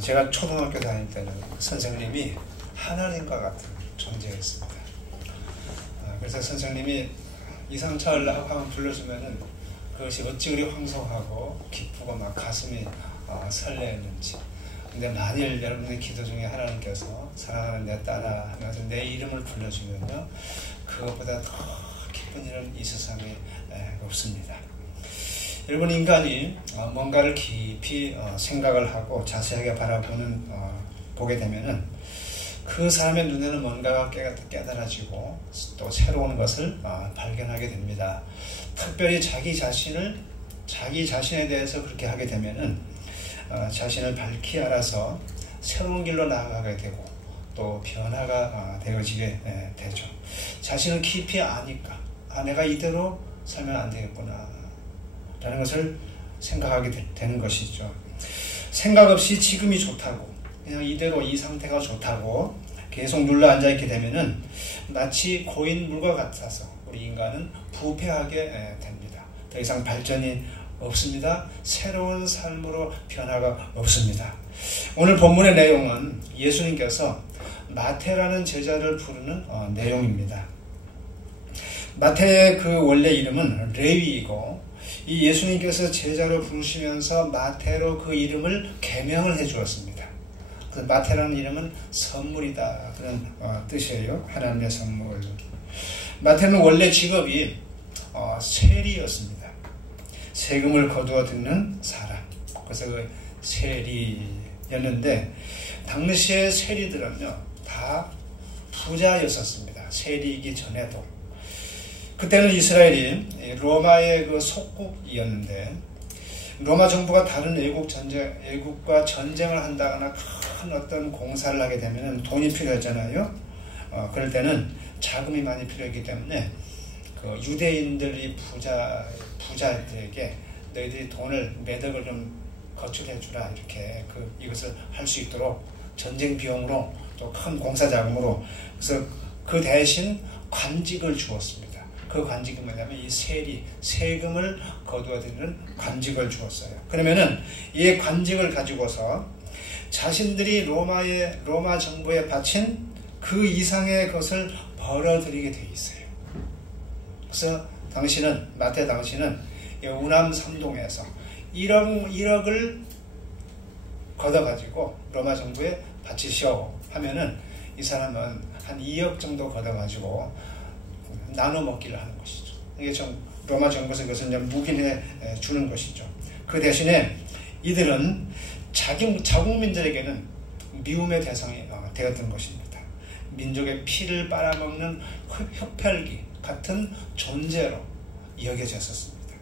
제가 초등학교 다닐 때는 선생님이 하나님과 같은 존재였습니다. 그래서 선생님이 이상철 하고 불러주면은 그것이 어찌 그리 황송하고 기쁘고 막 가슴이 설레는지. 근데 만일 여러분의 기도 중에 하나님께서 사랑하는 내 딸아 하면서 내 이름을 불러주면요, 그것보다 더 기쁜 일은 이 세상에 없습니다. 여러분, 인간이 뭔가를 깊이 생각을 하고 자세하게 보게 되면은 그 사람의 눈에는 뭔가가 깨달아지고 또 새로운 것을 발견하게 됩니다. 특별히 자기 자신에 대해서 그렇게 하게 되면은 자신을 밝히 알아서 새로운 길로 나아가게 되고 또 변화가 되어지게 되죠. 자신을 깊이 아니까 내가 이대로 살면 안 되겠구나 라는 것을 생각하게 되는 것이죠. 생각 없이 지금이 좋다고, 그냥 이대로 이 상태가 좋다고 계속 눌러 앉아있게 되면은 마치 고인 물과 같아서 우리 인간은 부패하게 됩니다. 더 이상 발전이 없습니다. 새로운 삶으로 변화가 없습니다. 오늘 본문의 내용은 예수님께서 마태라는 제자를 부르는 내용입니다. 마태의 그 원래 이름은 레위이고, 이 예수님께서 제자로 부르시면서 마태로 그 이름을 개명을 해 주었습니다. 그 마태라는 이름은 선물이다, 그런 뜻이에요. 하나님의 선물. 마태는 원래 직업이 세리였습니다. 세금을 거두어 듣는 사람. 그래서 그 세리였는데, 당시의 세리들은요 다 부자였었습니다. 세리이기 전에도. 그때는 이스라엘이 로마의 그 속국이었는데, 로마 정부가 다른 외국과 전쟁을 한다거나 큰 어떤 공사를 하게 되면 돈이 필요하잖아요. 그럴 때는 자금이 많이 필요하기 때문에 그 유대인들이 부자들에게 너희들이 돈을 매덕을 좀 거출해 주라, 이렇게 이것을 할 수 있도록 전쟁 비용으로 또 큰 공사 자금으로. 그래서 그 대신 관직을 주었습니다. 그 관직이 뭐냐면 이 세금을 거두어들이는 관직을 주었어요. 그러면은 이 관직을 가지고서 자신들이 로마 정부에 바친 그 이상의 것을 벌어들이게 돼 있어요. 그래서 마태 당시는 우남 삼동에서 1억을 걷어가지고 로마 정부에 바치시오 하면은 이 사람은 한 2억 정도 걷어가지고 나눠 먹기를 하는 것이죠. 이게 로마 정부에서 그것을 묵인해 주는 것이죠. 그 대신에 이들은 자국민들에게는 미움의 대상이 되었던 것입니다. 민족의 피를 빨아먹는 흡혈귀 같은 존재로 여겨졌었습니다.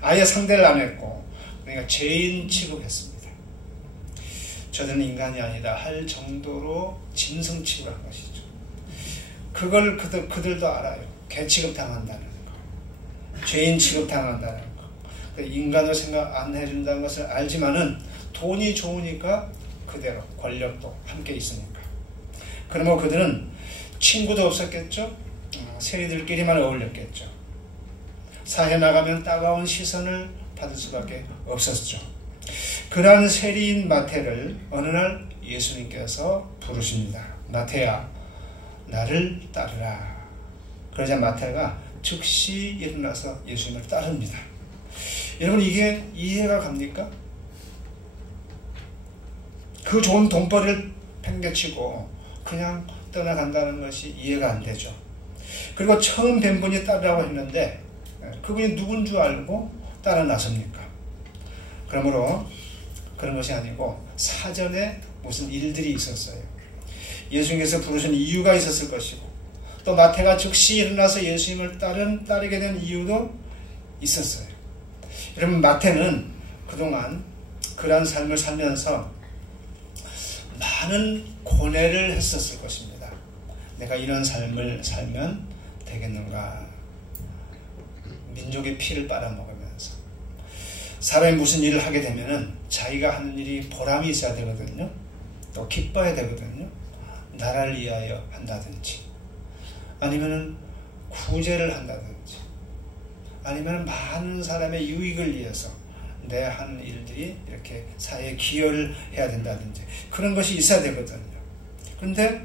아예 상대를 안 했고, 그러니까 죄인 취급했습니다. 저들은 인간이 아니다 할 정도로 짐승 취급한 것이죠. 그걸 그들도 알아요. 개 취급당한다는 거, 죄인 취급당한다는 거, 인간을 생각 안 해준다는 것을 알지만은 돈이 좋으니까 그대로 권력도 함께 있으니까. 그러면 그들은 친구도 없었겠죠. 세리들끼리만 어울렸겠죠. 사회 나가면 따가운 시선을 받을 수밖에 없었죠. 그러한 세리인 마태를 어느 날 예수님께서 부르십니다. 마태야, 나를 따르라. 그러자 마태가 즉시 일어나서 예수님을 따릅니다. 여러분, 이게 이해가 갑니까? 그 좋은 돈벌이를 팽개치고 그냥 떠나간다는 것이 이해가 안 되죠. 그리고 처음 뵌 분이 따르라고 했는데 그분이 누군 줄 알고 따라 나섭니까? 그러므로 그런 것이 아니고 사전에 무슨 일들이 있었어요. 예수님께서 부르신 이유가 있었을 것이고, 또 마태가 즉시 일어나서 예수님을 따르게 된 이유도 있었어요. 여러분, 마태는 그동안 그러한 삶을 살면서 많은 고뇌를 했었을 것입니다. 내가 이런 삶을 살면 되겠는가? 민족의 피를 빨아먹으면서 사람이 무슨 일을 하게 되면은 자기가 하는 일이 보람이 있어야 되거든요. 또 기뻐야 되거든요. 나라를 위하여 한다든지, 아니면은 구제를 한다든지, 아니면 많은 사람의 유익을 위해서 내 하는 일들이 이렇게 사회에 기여를 해야 된다든지 그런 것이 있어야 되거든요. 그런데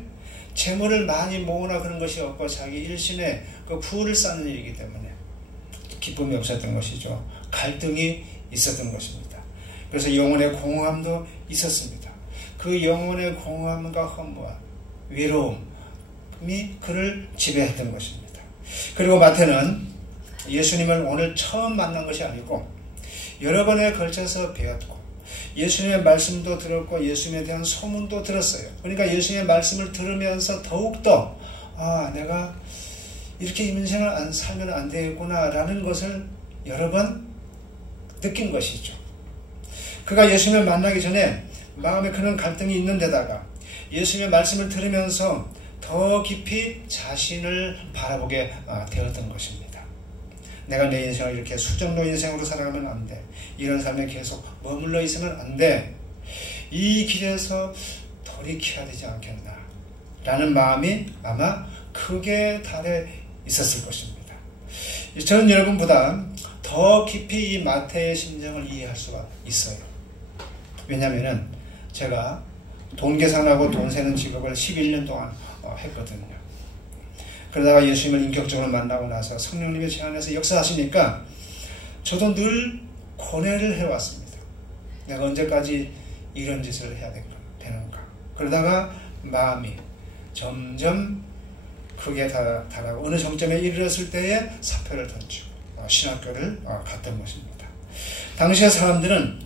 재물을 많이 모으나 그런 것이 없고 자기 일신에 그 부를 쌓는 일이기 때문에 기쁨이 없었던 것이죠. 갈등이 있었던 것입니다. 그래서 영혼의 공허함도 있었습니다. 그 영혼의 공허함과 허무와 외로움이 그를 지배했던 것입니다. 그리고 마태는 예수님을 오늘 처음 만난 것이 아니고 여러 번에 걸쳐서 배웠고 예수님의 말씀도 들었고 예수님에 대한 소문도 들었어요. 그러니까 예수님의 말씀을 들으면서 더욱더 내가 이렇게 인생을 안 살면 안 되겠구나 라는 것을 여러 번 느낀 것이죠. 그가 예수님을 만나기 전에 마음에 그런 갈등이 있는 데다가 예수님의 말씀을 들으면서 더 깊이 자신을 바라보게 되었던 것입니다. 내가 내 인생을 이렇게 수정로 인생으로 살아가면 안 돼. 이런 삶에 계속 머물러 있으면 안 돼. 이 길에서 돌이켜야 되지 않겠나 라는 마음이 아마 크게 달해 있었을 것입니다. 저는 여러분보다 더 깊이 이 마태의 심정을 이해할 수가 있어요. 왜냐하면 제가 돈 계산하고 돈 세는 직업을 11년 동안 했거든요. 그러다가 예수님을 인격적으로 만나고 나서 성령님의 제 안에서 역사하시니까 저도 늘 고뇌를 해왔습니다. 내가 언제까지 이런 짓을 해야 되는가. 그러다가 마음이 점점 크게 달하고 어느 정점에 이르렀을 때에 사표를 던지고 신학교를 갔던 것입니다. 당시의 사람들은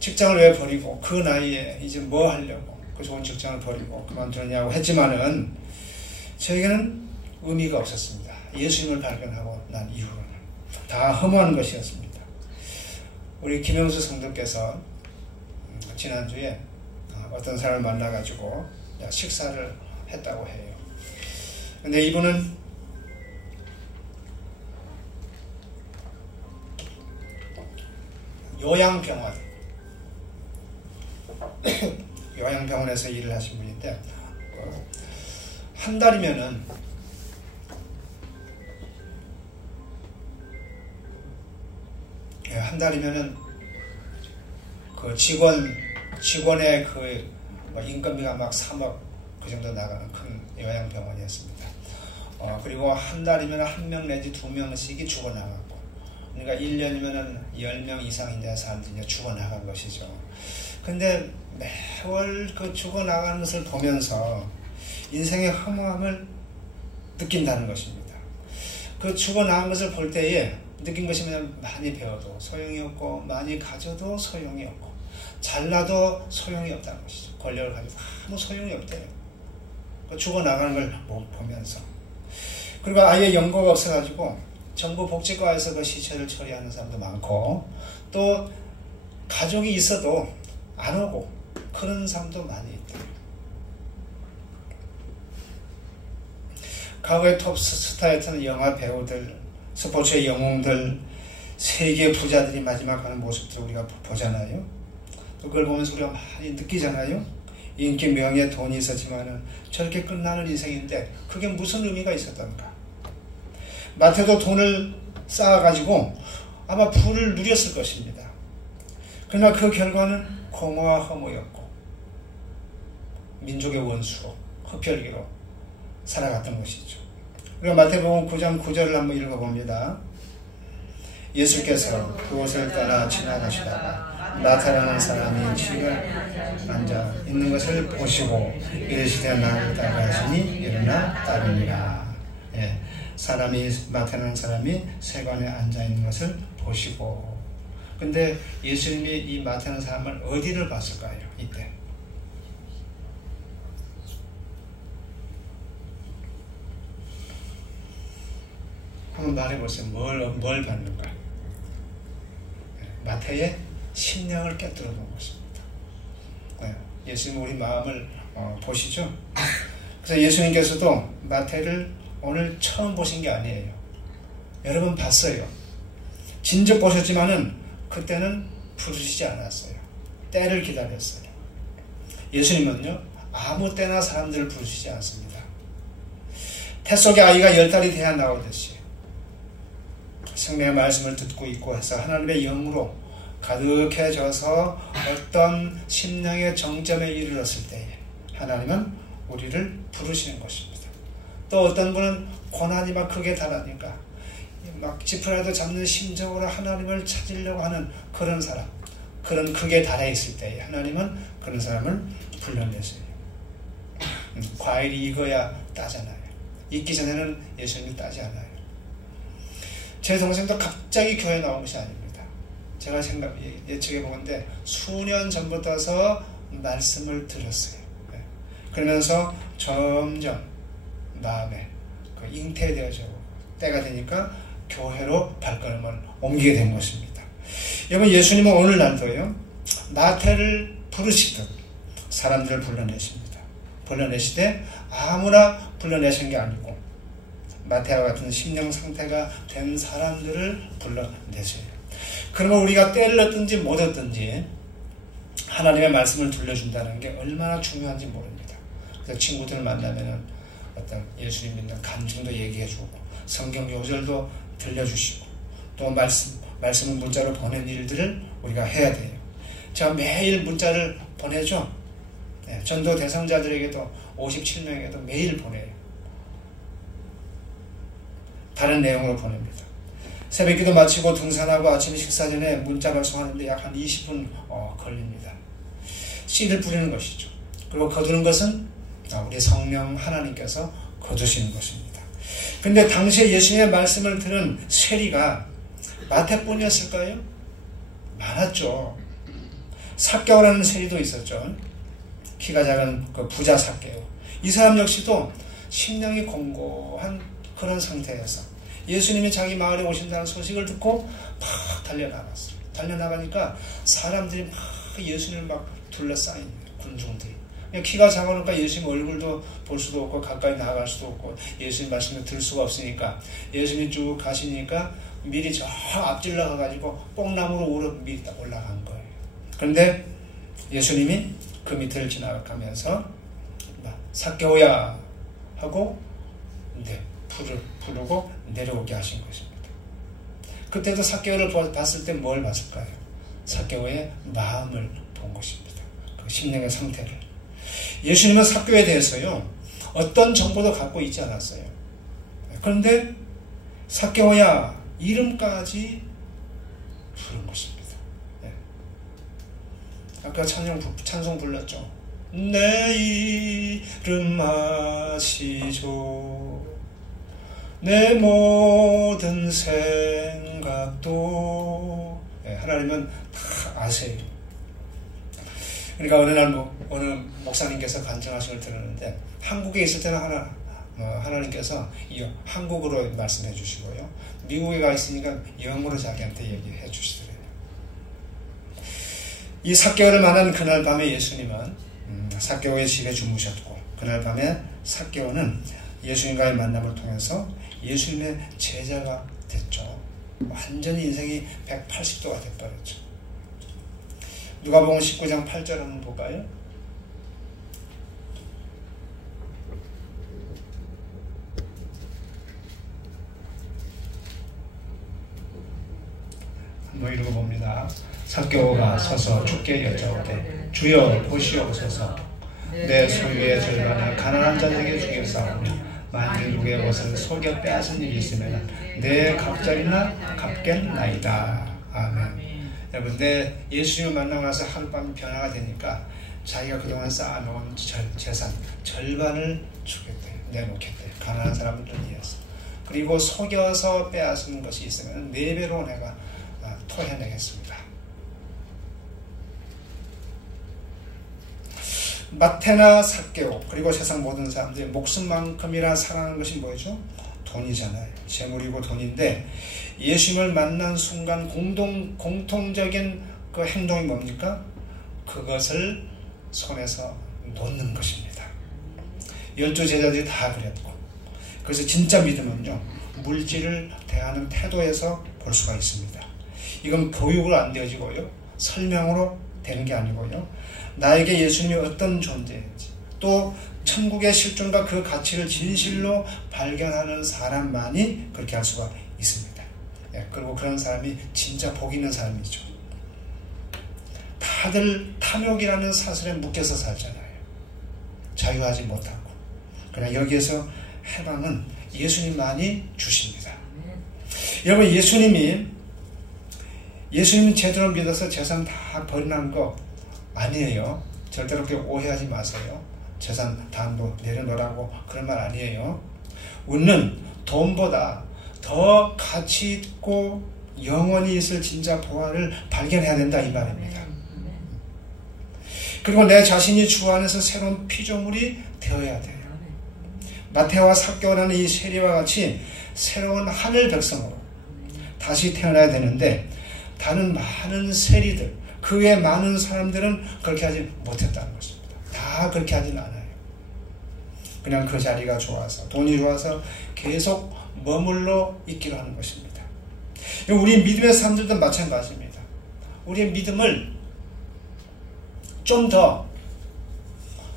직장을 왜 버리고 그 나이에 이제 뭐 하려고 그 좋은 직장을 버리고 그만두느냐고 했지만은 저에게는 의미가 없었습니다. 예수님을 발견하고 난 이후로는 다 허무한 것이었습니다. 우리 김영수 성도께서 지난주에 어떤 사람을 만나가지고 식사를 했다고 해요. 근데 이분은 요양병원에서 일을 하신 분인데 한 달이면은 그 직원의 그 인건비가 막 3억 그 정도 나가는 큰 요양병원이었습니다. 그리고 한 달이면 1명 내지 2명씩이 죽어나갔고, 그러니까 1년이면 10명 이상 이제 사람들이 죽어나간 것이죠. 근데 매월 그 죽어나가는 것을 보면서 인생의 허무함을 느낀다는 것입니다. 그 죽어나간 것을 볼 때에 느낀 것이 뭐냐면 많이 배워도 소용이 없고 많이 가져도 소용이 없고 잘나도 소용이 없다는 것이죠. 권력을 가지고 아무 소용이 없대요. 죽어나가는 걸 보면서. 그리고 아예 연고가 없어가지고 정부 복지과에서 그 시체를 처리하는 사람도 많고 또 가족이 있어도 안 오고 그런 사람도 많이 있대요. 과거의 톱 스타였던 영화 배우들, 스포츠의 영웅들, 세계 부자들이 마지막 하는 모습들을 우리가 보잖아요. 또 그걸 보면서 우리가 많이 느끼잖아요. 인기, 명예, 돈이 있었지만은 저렇게 끝나는 인생인데 그게 무슨 의미가 있었던가. 마태도 돈을 쌓아가지고 아마 부를 누렸을 것입니다. 그러나 그 결과는 공허와 허무였고 민족의 원수로 흡혈귀로 살아갔던 것이죠. 우리가 마태복음 9장 9절을 한번 읽어봅니다. 예수께서 그곳을 떠나 지나가시다가 나타나는 사람이 집에 앉아 있는 것을 보시고 이르시되 나를 따라하시니 일어나 따르니라. 사람이 나타나는 사람이 세관에 앉아 있는 것을 보시고. 근데 예수님이 이 나타나는 사람을 어디를 봤을까요? 이때 한번 말해보세요. 뭘 봤는가? 마태의 심령을 깨뜨려 놓은 것입니다. 예수님 우리 마음을 보시죠. 그래서 예수님께서도 마태를 오늘 처음 보신 게 아니에요. 여러 번 봤어요. 진즉 보셨지만은 그때는 부르시지 않았어요. 때를 기다렸어요. 예수님은요 아무 때나 사람들을 부르시지 않습니다. 태 속에 아이가 10달이 돼야 나오듯이 성령의 말씀을 듣고 있고 해서 하나님의 영으로 가득해져서 어떤 심령의 정점에 이르렀을 때에 하나님은 우리를 부르시는 것입니다. 또 어떤 분은 고난이 막 극에 달하니까 막 지푸라기도 잡는 심정으로 하나님을 찾으려고 하는 그런 사람, 그런 극에 달해 있을 때에 하나님은 그런 사람을 불러내세요. 과일이 익어야 따잖아요. 익기 전에는 예수님이 따지 않아요. 제 동생도 갑자기 교회에 나온 것이 아닙니다. 제가 예측해 보건데 수년 전부터서 말씀을 들었어요. 그러면서 점점 마음에 잉태되어져 때가 되니까 교회로 발걸음을 옮기게 된 것입니다. 여러분, 예수님은 오늘날도요, 마태를 부르시듯 사람들을 불러내십니다. 불러내시되 아무나 불러내신 게 아니고 마태와 같은 심령 상태가 된 사람들을 불러내세요. 그러면 우리가 때를 얻든지 못 얻든지 하나님의 말씀을 들려준다는 게 얼마나 중요한지 모릅니다. 그래서 친구들을 만나면은 어떤 예수님 믿는 간증도 얘기해주고 성경 요절도 들려주시고 또 말씀을 문자로 보낸 일들을 우리가 해야 돼요. 제가 매일 문자를 보내죠. 네, 전도 대상자들에게도 57명에게도 매일 보내요. 다른 내용으로 보냅니다. 새벽기도 마치고 등산하고 아침 식사 전에 문자 발송하는데 약 한 20분 걸립니다. 씨를 뿌리는 것이죠. 그리고 거두는 것은 우리 성령 하나님께서 거두시는 것입니다. 근데 당시에 예수님의 말씀을 들은 세리가 마태뿐이었을까요? 많았죠. 삭개오라는 세리도 있었죠. 키가 작은 그 부자 삭개오. 이 사람 역시도 심령이 공고한 그런 상태에서 예수님이 자기 마을에 오신다는 소식을 듣고 막 달려나갔어요. 달려나가니까 사람들이 막 예수님을 막 둘러싸인 군중들이. 키가 작으니까 예수님 얼굴도 볼 수도 없고 가까이 나아갈 수도 없고 예수님 말씀을 들을 수가 없으니까 예수님이 쭉 가시니까 미리 저 앞질러 가가지고 뽕나무로 미리 올라간 거예요. 그런데 예수님이 그 밑을 지나가면서 삭개오야 하고 부르고 내려오게 하신 것입니다. 그때도 삭개오를 봤을 때 뭘 봤을까요? 삭개오의 마음을 본 것입니다. 그 심령의 상태를. 예수님은 삭개오에 대해서요, 어떤 정보도 갖고 있지 않았어요. 그런데 삭개오야 이름까지 부른 것입니다. 네. 아까 찬송 불렀죠. 내 이름 아시죠. 내 모든 생각도. 네, 하나님은 다 아세요. 그러니까 어느 목사님께서 간증하신 걸 들었는데 한국에 있을 때는 하나님께서 한국어로 말씀해 주시고요. 미국에 가 있으니까 영어로 자기한테 얘기해 주시더래요. 이 삭개오를 만난 그날 밤에 예수님은 삭개오의 집에 주무셨고 그날 밤에 삭개오는 예수님과의 만남을 통해서 예수님의 제자가 됐죠. 완전히 인생이 180도가 돼버렸죠. 누가복음 19장 8절 한번 볼까요? 한번 읽어봅니다. 삭개오가 서서 주께 여짜오되 주여 보시옵소서. 내 소유의 절반을 가난한 자에게 주겠사오니 만일 누구의 것을 속여 빼앗은 일이 있으면 내 갑절이나 갚겠나이다. 아멘. 여러분, 예수님을 만나고 나서 하룻밤 변화가 되니까 자기가 그동안 쌓아놓은 재산 절반을 주겠대, 내놓겠대. 가난한 사람들을 위해서. 그리고 속여서 빼앗은 것이 있으면 4배로 내가 토해내겠습니다. 마태나 삭개오 그리고 세상 모든 사람들이 목숨만큼이나 사랑하는 것이 뭐죠? 돈이잖아요. 재물이고 돈인데 예수님을 만난 순간 공통적인 그 행동이 뭡니까? 그것을 손에서 놓는 것입니다. 12제자들이 다 그랬고, 그래서 진짜 믿음은요, 물질을 대하는 태도에서 볼 수가 있습니다. 이건 교육으로 안 되어지고요, 설명으로 되는 게 아니고요, 나에게 예수님이 어떤 존재인지, 또 천국의 실존과 그 가치를 진실로 발견하는 사람만이 그렇게 할 수가 있습니다. 그리고 그런 사람이 진짜 복 있는 사람이죠. 다들 탐욕이라는 사슬에 묶여서 살잖아요. 자유하지 못하고. 그러나 여기에서 해방은 예수님만이 주십니다. 여러분, 예수님이 제대로 믿어서 재산 다 버리는 거 아니에요. 절대로 그렇게 오해하지 마세요. 재산 다 내려놓으라고 그런 말 아니에요. 우리는 돈보다 더 가치 있고 영원히 있을 진짜 보화를 발견해야 된다, 이 말입니다. 그리고 내 자신이 주 안에서 새로운 피조물이 되어야 돼요. 마태와 삭개오라는 이 세리와 같이 새로운 하늘 백성으로 다시 태어나야 되는데, 다른 많은 세리들, 그 외 많은 사람들은 그렇게 하지 못했다는 것입니다. 다 그렇게 하진 않아요. 그냥 그 자리가 좋아서, 돈이 좋아서 계속 머물러 있기로 하는 것입니다. 우리 믿음의 사람들도 마찬가지입니다. 우리의 믿음을 좀 더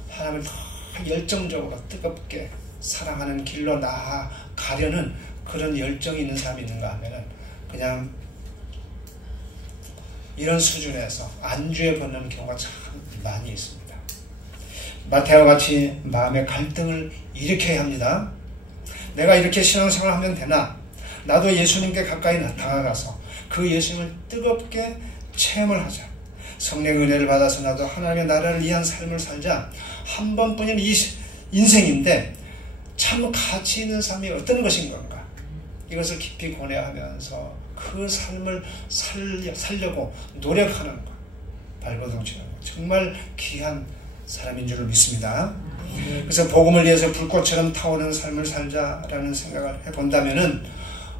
하나님을 더 열정적으로 뜨겁게 사랑하는 길로 나아가려는 그런 열정이 있는 사람이 있는가 하면은 그냥 이런 수준에서 안주에 벗는 경우가 참 많이 있습니다. 마태와 같이 마음의 갈등을 일으켜야 합니다. 내가 이렇게 신앙생활을 하면 되나? 나도 예수님께 가까이 다가가서 그 예수님을 뜨겁게 체험을 하자. 성령의 은혜를 받아서 나도 하나님의 나라를 위한 삶을 살자. 한 번뿐인 이 인생인데 참 가치 있는 삶이 어떤 것인 건가? 이것을 깊이 고뇌하면서 그 삶을 살려고 노력하는 것, 발버둥치는 것, 정말 귀한 사람인 줄 믿습니다. 그래서 복음을 위해서 불꽃처럼 타오르는 삶을 살자라는 생각을 해본다면은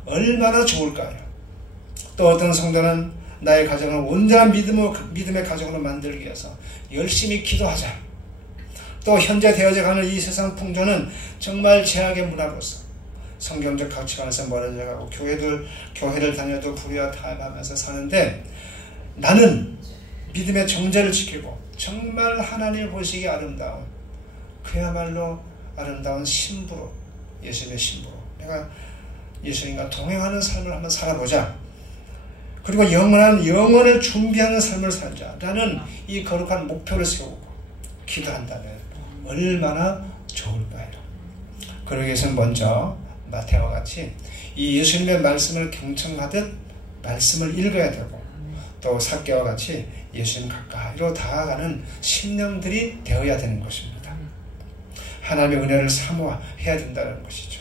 얼마나 좋을까요? 또 어떤 성도는 나의 가정을 온전한 믿음의 가정으로 만들기 위해서 열심히 기도하자. 또 현재 되어져가는 이 세상 풍조는 정말 제약의 문화로서 성경적 가치관에서 멀어져 가고 교회를 다녀도 불의와 타협하면서 사는데, 나는 믿음의 정제를 지키고 정말 하나님을 보시기에 아름다운, 그야말로 아름다운 신부로, 예수님의 신부로 내가 예수님과 동행하는 삶을 한번 살아보자. 그리고 영원을 준비하는 삶을 살자라는 이 거룩한 목표를 세우고 기도한다면 얼마나 좋을까요? 그러기 위해서는 먼저 마태와 같이 이 예수님의 말씀을 경청하듯 말씀을 읽어야 되고, 또 삭개와 같이 예수님 가까이로 다가가는 심령들이 되어야 되는 것입니다. 하나님의 은혜를 사모해야 된다는 것이죠.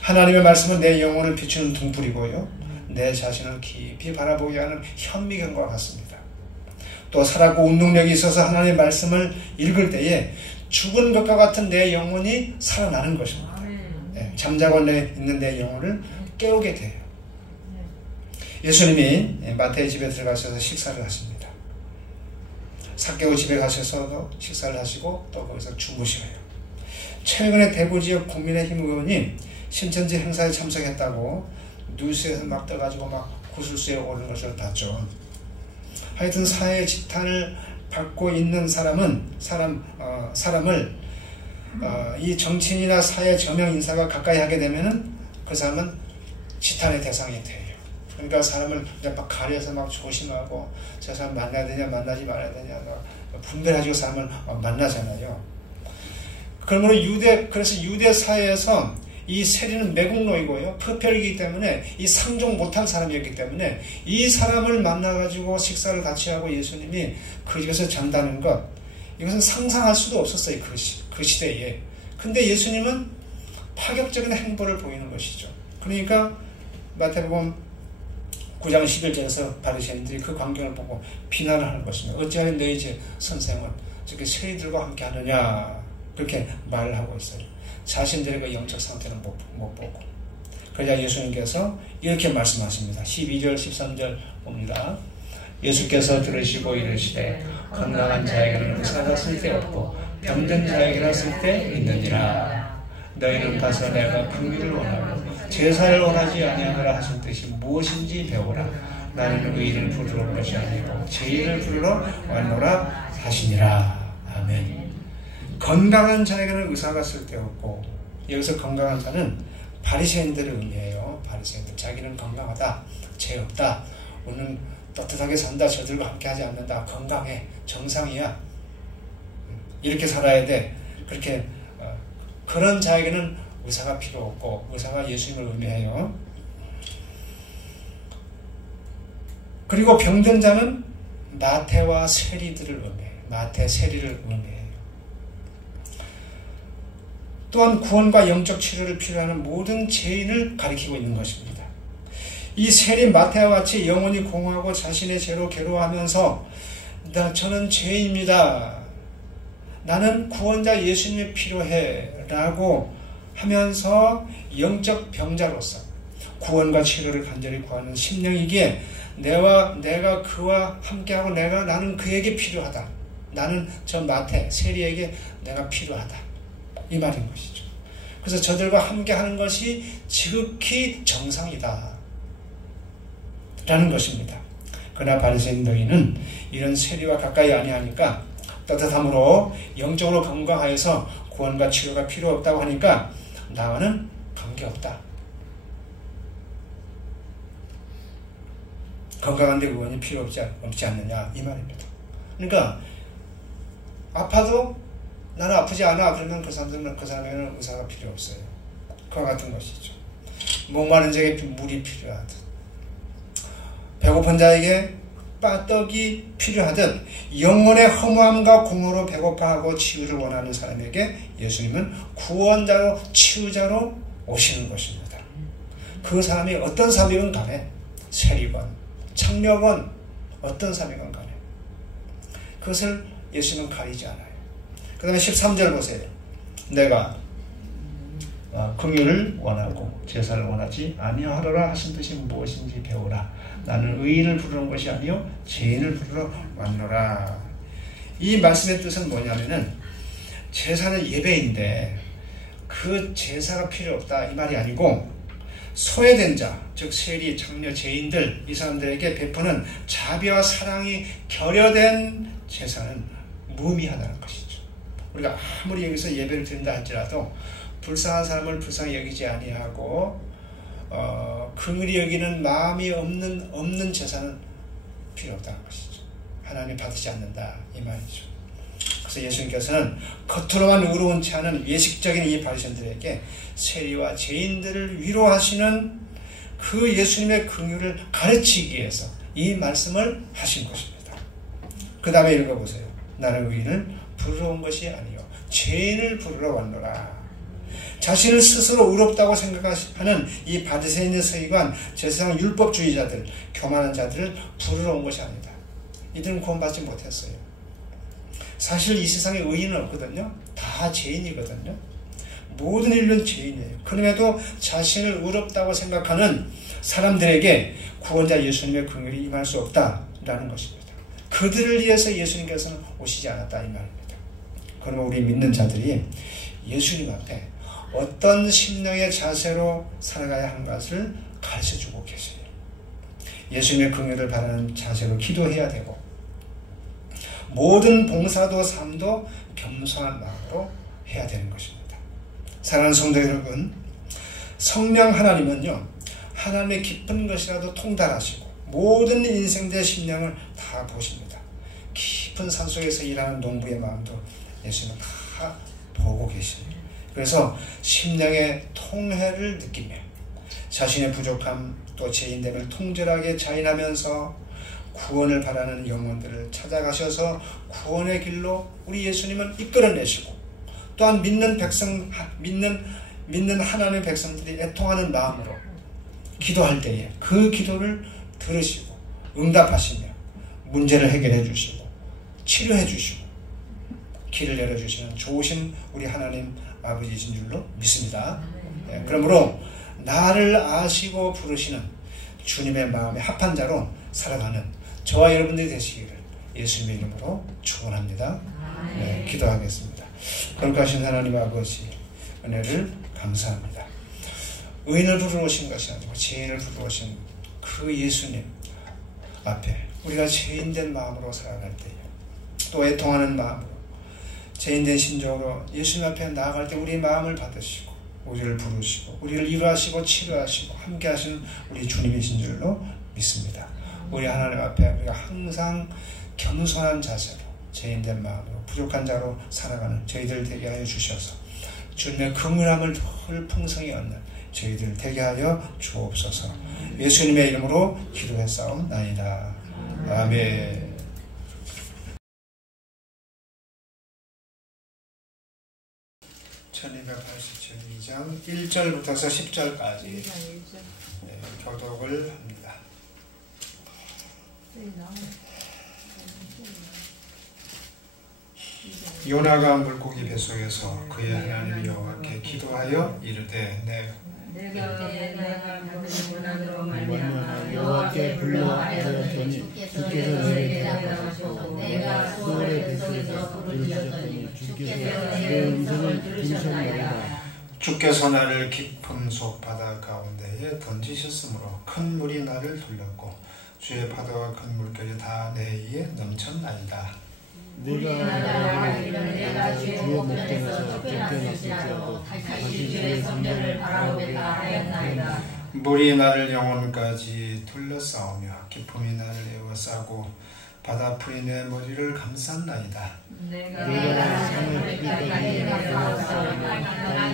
하나님의 말씀은 내 영혼을 비추는 등불이고요, 내 자신을 깊이 바라보게 하는 현미경과 같습니다. 또 살았고 운동력이 있어서 하나님의 말씀을 읽을 때에 죽은 것과 같은 내 영혼이 살아나는 것입니다. 잠자고 있는 내 영혼을 깨우게 돼요. 예수님이 마태의 집에 들어가셔서 식사를 하십니다. 삭개오 집에 가셔서 식사를 하시고 또 거기서 주무셔요. 최근에 대구 지역 국민의힘 의원이 신천지 행사에 참석했다고 뉴스에서 막 떠가지고 막 구슬수에 오르는 것을 봤죠. 하여튼 사회의 지탄을 받고 있는 사람을 이 정치인이나 사회 저명 인사가 가까이 하게 되면은 그 사람은 지탄의 대상이 돼요. 그러니까 사람을 막 가려서 막 조심하고, 저 사람 만나야 되냐 만나지 말아야 되냐 막 분별해가지고 사람을 만나잖아요. 그러므로 그래서 유대 사회에서 이 세리는 매국노이고요, 흡혈이기 때문에 이 상종 못한 사람이었기 때문에 이 사람을 만나가지고 식사를 같이 하고 예수님이 그 집에서 잔다는 것, 이것은 상상할 수도 없었어요, 그 시대에. 근데 예수님은 파격적인 행보를 보이는 것이죠. 그러니까 마태복음 9장 11절에서 바리새인들이 그 광경을 보고 비난을 하는 것입니다. 어찌하여 너희 선생은 저렇게 세리들과 함께 하느냐, 그렇게 말을 하고 있어요. 자신들의 그 영적 상태는 못 보고. 그러자 예수님께서 이렇게 말씀하십니다. 12절 13절 봅니다. 예수께서 들으시고 이르시되 건강한 자에게는 의사가 쓸데없고 병든 자에게는 쓸데 있느니라. 너희는 가서 내가 긍휼을 원하고 제사를 원하지 아니하노라 하신 뜻이 무엇인지 배우라. 나는 의인을 부르러 온 것이 아니고 죄인을 부르러 왔노라 하시니라. 아멘. 건강한 자에게는 의사가 쓸데없고, 여기서 건강한 자는 바리새인들을 의미해요. 바리새인들, 자기는 건강하다, 죄 없다, 우리는 떳떳하게 산다. 저들과 함께 하지 않는다. 건강해. 정상이야. 이렇게 살아야 돼. 그렇게 그런 자에게는 의사가 필요 없고 의사가 예수님을 의미해요. 그리고 병든 자는 나태와 세리들을 의미해요. 나태, 세리를 의미해요. 또한 구원과 영적 치료를 필요하는 모든 죄인을 가리키고 있는 것입니다. 이 세리 마태와 같이 영혼이 공허하고 자신의 죄로 괴로워하면서 저는 죄인입니다. 나는 구원자 예수님이 필요해 라고 하면서 영적 병자로서 구원과 치료를 간절히 구하는 심령이기에 내가 그와 함께하고 나는 그에게 필요하다. 나는 저 마태, 세리에게 내가 필요하다. 이 말인 것이죠. 그래서 저들과 함께하는 것이 지극히 정상이다 라는 것입니다. 그러나 바리새인 너희는 이런 세리와 가까이 아니하니까 떳떳함으로 영적으로 건강하여서 구원과 치료가 필요 없다고 하니까 나와는 관계없다. 건강한데 구원이 필요 없지 않느냐 이 말입니다. 그러니까 아파도 나는 아프지 않아 그러면 그 사람에게는 의사가 필요 없어요. 그와 같은 것이죠. 목마른 자에게 물이 필요하듯 배고픈 자에게 떡이 필요하듯 영혼의 허무함과 공허로 배고파하고 치유를 원하는 사람에게 예수님은 구원자로 치유자로 오시는 것입니다. 그 사람이 어떤 사람이건 간에 세리건 창녀건 어떤 사람이건 간에 그것을 예수님은 가리지 않아요. 그 다음에 13절 보세요. 내가 긍휼을 원하고 제사를 원하지 아니하노라 하신 뜻이 무엇인지 배우라. 나는 의인을 부르는 것이 아니요 죄인을 부르러 왔노라. 이 말씀의 뜻은 뭐냐면은 제사는 예배인데 그 제사가 필요 없다 이 말이 아니고 소외된 자, 즉 세리, 창녀, 죄인들 이 사람들에게 베푸는 자비와 사랑이 결여된 제사는 무의미하다는 것이죠. 우리가 아무리 여기서 예배를 드린다 할지라도 불쌍한 사람을 불쌍히 여기지 아니하고 긍휼히 여기는 마음이 없는 제사는 필요 없다는 것이죠. 하나님 받으지 않는다 이 말이죠. 그래서 예수님께서는 겉으로만 의로운 채 하는 예식적인 이 바리새인들에게 세리와 죄인들을 위로하시는 그 예수님의 긍휼을 가르치기 위해서 이 말씀을 하신 것입니다. 그 다음에 읽어보세요. 나는 의인을 부르러 온 것이 아니요 죄인을 부르러 왔노라. 자신을 스스로 의롭다고 생각하는 이 바리새인의 서기관 제사장 율법주의자들 교만한 자들을 부르러 온 것이 아니다. 이들은 구원받지 못했어요. 사실 이 세상에 의인은 없거든요. 다 죄인이거든요. 모든 인류는 죄인이에요. 그럼에도 자신을 의롭다고 생각하는 사람들에게 구원자 예수님의 긍휼이 임할 수 없다라는 것입니다. 그들을 위해서 예수님께서는 오시지 않았다 이 말입니다. 그러면 우리 믿는 자들이 예수님 앞에 어떤 심령의 자세로 살아가야 하는 것을 가르쳐주고 계세요. 예수님의 긍휼을 바라는 자세로 기도해야 되고 모든 봉사도 삶도 겸손한 마음으로 해야 되는 것입니다. 사랑하는 성도 여러분, 성령 하나님은요 하나님의 깊은 것이라도 통달하시고 모든 인생의 심령을 다 보십니다. 깊은 산속에서 일하는 농부의 마음도 예수님은 다 보고 계십니다. 그래서 심령의 통회를 느끼며 자신의 부족함 또 죄인됨을 통절하게 자인하면서 구원을 바라는 영혼들을 찾아가셔서 구원의 길로 우리 예수님은 이끌어내시고 또한 믿는 하나님의 백성들이 애통하는 마음으로 기도할 때에 그 기도를 들으시고 응답하시며 문제를 해결해 주시고 치료해 주시고 길을 열어주시는 좋으신 우리 하나님 아버지이신 줄로 믿습니다. 그러므로 나를 아시고 부르시는 주님의 마음에 합한 자로 살아가는 저와 여러분들이 되시기를 예수님의 이름으로 축원합니다. 네, 기도하겠습니다. 거룩하신 하나님 아버지 은혜를 감사합니다. 의인을 부르러 오신 것이 아니고 죄인을 부르러 오신 그 예수님 앞에 우리가 죄인된 마음으로 살아갈 때에 또 애통하는 마음으로 죄인된 심정으로 예수님 앞에 나아갈 때 우리의 마음을 받으시고 우리를 부르시고 우리를 위로하시고 치료하시고 함께 하시는 우리 주님이신 줄로 믿습니다. 우리 하나님 앞에 우리가 항상 겸손한 자세로 죄인된 마음으로 부족한 자로 살아가는 저희들 되게 하여 주셔서 주님의 긍휼함을 늘 풍성히 얻는 저희들 되게 하여 주옵소서. 예수님의 이름으로 기도했사옵나이다. 아멘. (1287장) 1절부터 10절까지 교독을 합니다. 요나가 물고기 뱃속에서 그의 하나님 여호와께 기도하여 이르되 내가 여호와께 불러 아뢰었더니 주께서 내게 대답하시고 내가 수월의 뱃속에서 부르짖었더니 주께서 내 음성을 들으셨나이다. 주께서 나를 깊음 속 바다 가운데에 던지셨으므로 큰 물이 나를 둘렀고 주의 파도와 큰 물결이 다 내 위에 넘쳤나이다. 내가 주의 목전에서 쫓겨났을지라도 다시 주의 성전을 바라보겠다 하였나이다. 물이 나를 영혼까지 둘러싸우며 깊음이 나를 에워싸고 바다풀이 내 머리를 감쌌나이다. 내가 산을 뿌리까지 가까웠사오며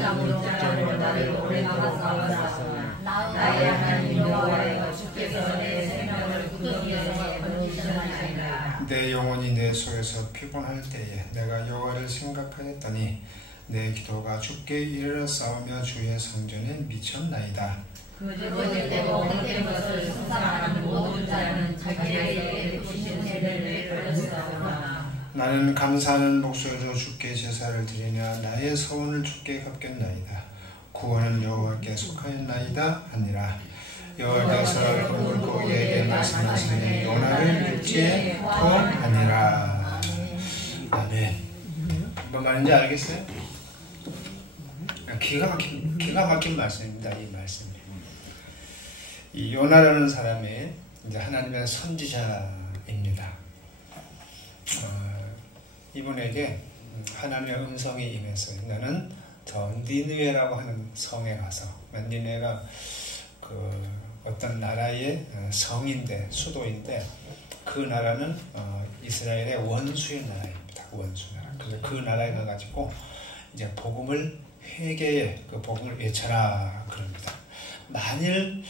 땅으로 붙잡으러 나를 오래 감쌌사오나 나의 하나님 여호와여 주께서 내 생명을 구덩이에서 건지셨나이다. 내 영혼이 내 속에서 피곤할 때에 내가 여호와를 생각하였더니 내 기도가 주께 이르러 싸우며 주의 성전에 미쳤나이다. 그들 때고 헛된 것을 숭상하는 모든 자는 자기에게 부신 세대를 베풀었사오나 나는 감사하는 목소리로 주께 제사를 드리며 나의 서원을 주께 갚겠나이다. 구원은 여호와께 속하였나이다 하니라. 여호와께서 그 물고기에게 말씀하시니 요나를 육지에 토하니라. 아멘. 뭔 말인지 알겠어요? 기가 막힌 말씀입니다. 이 말씀이. 이 요나라는 사람이 이제 하나님의 선지자입니다. 이분에게 하나님의 음성이 임해서 너는 저 니느웨라고 하는 성에 가서, 니느웨가 어떤 나라의 성인데 수도인데 그 나라는 이스라엘의 원수의 나라입니다. 원수 나라. 그래서 그 나라에 가가지고 이제 복음을 회개의 그 복음을 외쳐라 그럽니다. 만일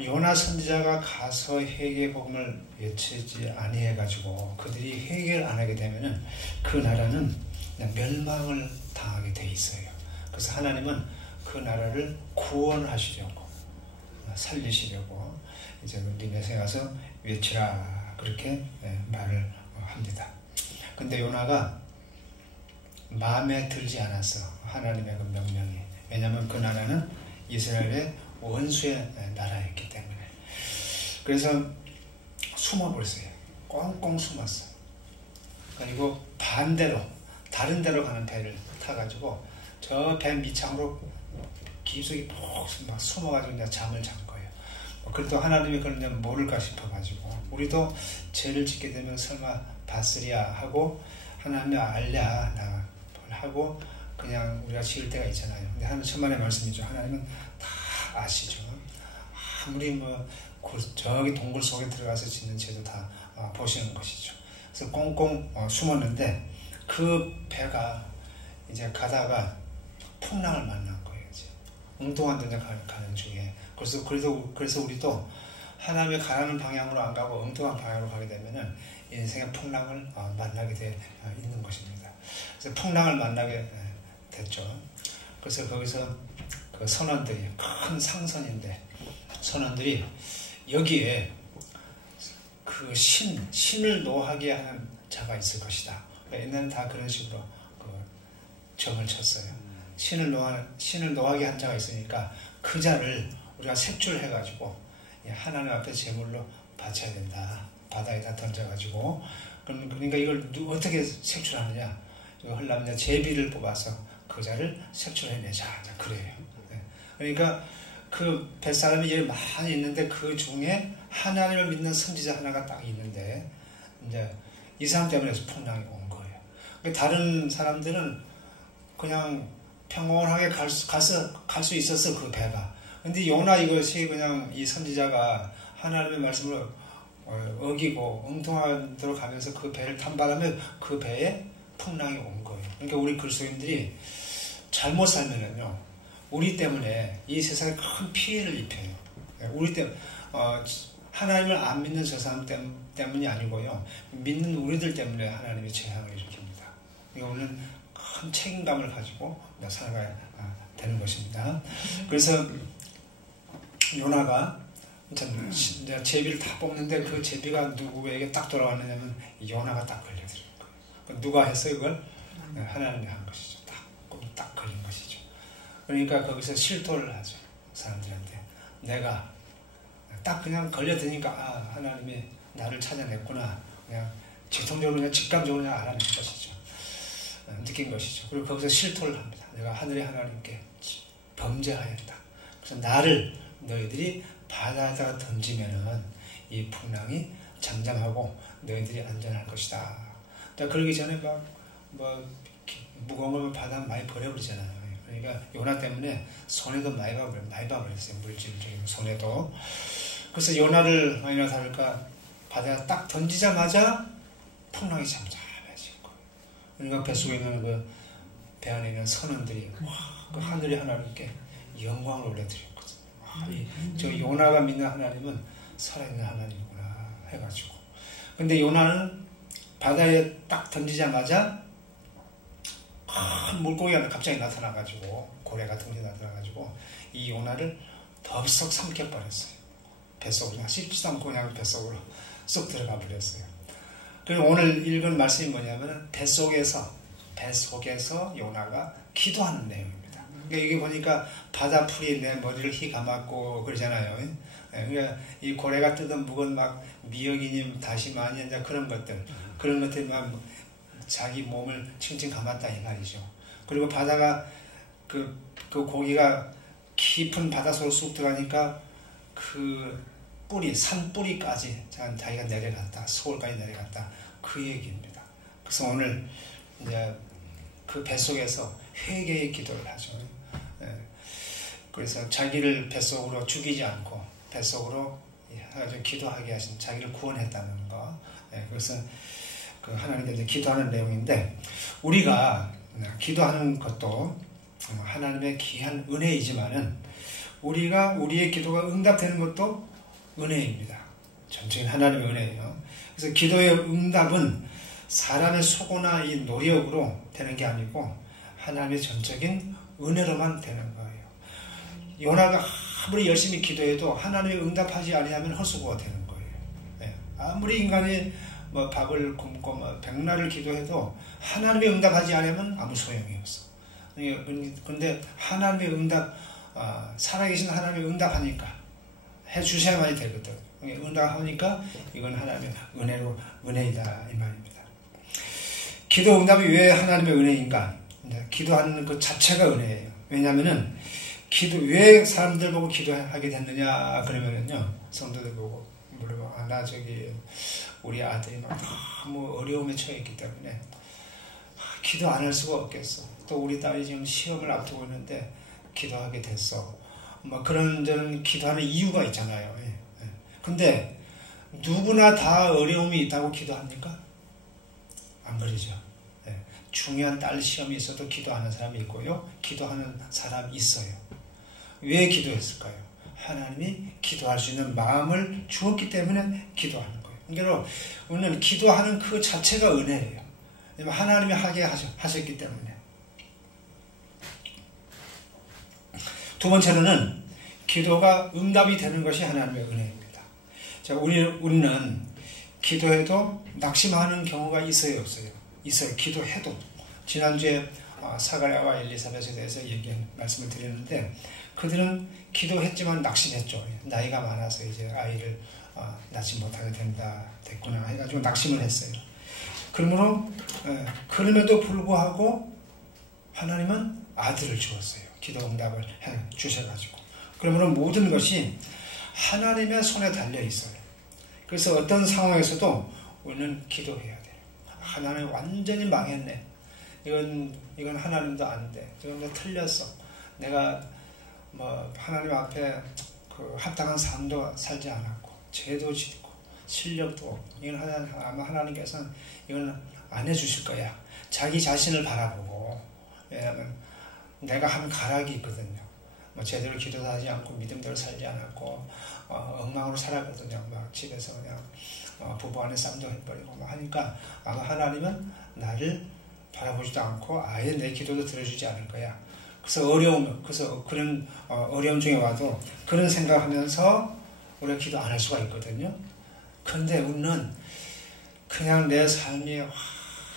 요나 선지자가 가서 회개 복음을 외치지 아니해가지고 그들이 회개를 안 하게 되면은 그 나라는 그냥 멸망을 당하게 돼 있어요. 그래서 하나님은 그 나라를 구원하시려고 살리시려고 이제 니느웨에 가서 외치라 그렇게 말을 합니다. 근데 요나가 마음에 들지 않았어. 하나님의 그 명령이. 왜냐하면 그 나라는 이스라엘의 원수의 나라였기 때문에. 그래서 숨어버렸어요. 꽁꽁 숨었어. 그리고 반대로 다른 데로 가는 배를 타가지고 저 배 밑창으로 깊숙이 막 숨어가지고 그냥 잠을 잔 거예요. 그래도 하나님이 그런 점 모를까 싶어가지고 우리도 죄를 짓게 되면 설마 봤으랴 하고 하나님이 알랴 나 하고 그냥 우리가 지을 때가 있잖아요. 근데 하나님 천만의 말씀이죠. 하나님은 다 아시죠. 아무리 저기 동굴 속에 들어가서 짓는 죄도 다 보시는 것이죠. 그래서 꽁꽁 숨었는데 그 배가 이제 가다가 풍랑을 만난 거예요. 엉뚱한 데 가는 중에. 그래서 우리도 하나님의 가라는 방향으로 안 가고 엉뚱한 방향으로 가게 되면은 인생의 풍랑을 만나게 돼 있는 것입니다. 그래서 풍랑을 만나게 됐죠. 그래서 거기서 그 선원들이 큰 상선인데 선원들이 여기에 그 신을 노하게 하는 자가 있을 것이다. 옛날엔 다 그런 식으로 점을 쳤어요. 신을 노하게 한 자가 있으니까 그 자를 우리가 색출해가지고 하나님 앞에 제물로 바쳐야 된다. 바다에다 던져가지고. 그러니까 이걸 어떻게 색출하느냐? 이거 하려면 제비를 뽑아서 그 자를 색출해내자. 그래요. 그러니까 그 뱃사람이 여기 많이 있는데 그 중에 하나님을 믿는 선지자 하나가 딱 있는데 이제 이 사람 때문에 풍랑이 온 거예요. 다른 사람들은 그냥 평온하게 갈 수 있었어, 그 배가. 근데 요나 이것이 그냥 이 선지자가 하나님의 말씀을 어기고 엉뚱한 데로 가면서 그 배를 탄바람에 그 배에 풍랑이 온 거예요. 그러니까 우리 그리스도인들이 잘못 살면은요, 우리 때문에 이 세상에 큰 피해를 입혀요. 우리 때문에 하나님을 안 믿는 저 사람 때문이 아니고요, 믿는 우리들 때문에 하나님이 재앙을 일으킵니다. 그러니까 우리는 큰 책임감을 가지고 살아가야 되는 것입니다. 그래서 요나가 제비를 다 뽑는데 그 제비가 누구에게 딱 돌아왔느냐면 요나가 딱 걸려들은 거예요. 누가 했어요 그걸? 하나님이 한 것이죠. 딱 걸린 것이죠. 그러니까 거기서 실토를 하죠. 사람들한테. 내가 딱 그냥 걸려드니까 하나님이 나를 찾아냈구나. 그냥 직통적으로 그냥 직감적으로 그냥 알아낸 것이죠. 느낀 것이죠. 그리고 거기서 실토를 합니다. 내가 하늘의 하나님께 범죄하였다. 그래서 나를 너희들이 바다에다가 던지면은 이 풍랑이 잠잠하고 너희들이 안전할 것이다. 그러기 전에 무거운 걸 바다 많이 버려버리잖아요. 그러니까 요나 때문에 손해도 많이 봐버렸어요. 물질적인 손해도. 그래서 요나를 아니나 다를까 바다에 딱 던지자마자 풍랑이 잠잠해질 거예요. 그러니까 뱃속에 있는 배 안에 있는 선원들이 그 하늘의 하나님께 영광을 올려드렸거든요. 저 요나가 믿는 하나님은 살아있는 하나님이구나 해가지고. 근데 요나는 바다에 딱 던지자마자 큰 물고기가 갑자기 나타나가지고, 고래 같은 게 나타나가지고 이 요나를 덥석 삼켜버렸어요. 뱃속으로 그냥 씹지도 않고 그냥 뱃속으로 쏙 들어가 버렸어요. 그리고 오늘 읽은 말씀이 뭐냐면 뱃속에서 요나가 기도하는 내용입니다. 그러니까 이게 보니까 바다풀이 내 머리를 휘감았고 그러잖아요. 그러니까 이 고래가 뜯은 묵은 막 미역이님 다시마니 이제 그런 것들이 막 자기 몸을 칭칭 감았다 이 말이죠. 그리고 바다가 그 고기가 깊은 바닷속으로 쑥 들어가니까 그 산 뿌리까지 자기가 내려갔다, 서울까지 내려갔다 그 얘기입니다. 그래서 오늘 이제 그 뱃속에서 회개의 기도를 하죠. 그래서 자기를 뱃속으로 죽이지 않고 뱃속으로 기도하게 하신, 자기를 구원했다는 거. 그래서 그 하나님께 기도하는 내용인데, 우리가 기도하는 것도 하나님의 귀한 은혜이지만은 우리의 기도가 응답되는 것도 은혜입니다. 전적인 하나님의 은혜예요. 그래서 기도의 응답은 사람의 수고나 이 노력으로 되는 게 아니고 하나님의 전적인 은혜로만 되는 거예요. 요나가 아무리 열심히 기도해도 하나님의 응답하지 아니하면 헛수고가 되는 거예요. 아무리 인간이 밥을 굶고 백날을 기도해도 하나님의 응답하지 않으면 아무 소용이 없어. 근데 하나님의 응답, 살아계신 하나님의 응답하니까 해주셔야만이 되거든. 응답하니까 이건 하나님의 은혜이다 이 말입니다. 기도 응답이 왜 하나님의 은혜인가? 기도하는 것 자체가 은혜예요. 왜냐하면은 왜 사람들 보고 기도하게 됐느냐 그러면은요, 성도들 보고 물어봐. 우리 아들이 막 너무 어려움에 처했기 때문에 기도 안 할 수가 없겠어. 또 우리 딸이 지금 시험을 앞두고 있는데 기도하게 됐어. 그런 저는 기도하는 이유가 있잖아요. 근데 누구나 다 어려움이 있다고 기도합니까? 안 그러죠. 중요한 딸 시험이 있어도 기도하는 사람이 있고요, 기도하는 사람이 있어요. 왜 기도했을까요? 하나님이 기도할 수 있는 마음을 주었기 때문에 기도하는 거예요. 그러니까 우리는 기도하는 그 자체가 은혜예요. 하나님이 하게 하셨기 때문에. 두 번째로는 기도가 응답이 되는 것이 하나님의 은혜입니다. 자, 우리는 기도해도 낙심하는 경우가 있어요, 없어요? 있어요. 기도해도. 지난주에 사가랴와 엘리사벳에 대해서 말씀을 드렸는데, 그들은 기도했지만 낙심했죠. 나이가 많아서 이제 아이를 낳지 못하게 됐구나 해가지고 낙심을 했어요. 그럼에도 불구하고 하나님은 아들을 주었어요. 기도 응답을 주셔가지고. 그러므로 모든 것이 하나님의 손에 달려 있어요. 그래서 어떤 상황에서도 우리는 기도해야 돼요. 하나님 완전히 망했네. 이건 하나님도 안 돼. 이건 틀렸어. 내가 하나님 앞에 합당한 삶도 살지 않았고, 죄도 짓고, 실력도 없고 이건 아마 하나님께서는 이건 안 해주실 거야. 자기 자신을 바라보고, 왜냐하면 내가 한 가락이 있거든요. 뭐 제대로 기도도 하지 않고 믿음대로 살지 않았고 엉망으로 살았거든요. 막 집에서 그냥 부부 안에 쌈도 해버리고 막 하니까 아마 하나님은 나를 바라보지도 않고 아예 내 기도도 들어주지 않을 거야. 그래서 그런 어려움 중에 와도 그런 생각하면서 우리가 기도 안 할 수가 있거든요. 그런데 우리는 그냥 내 삶이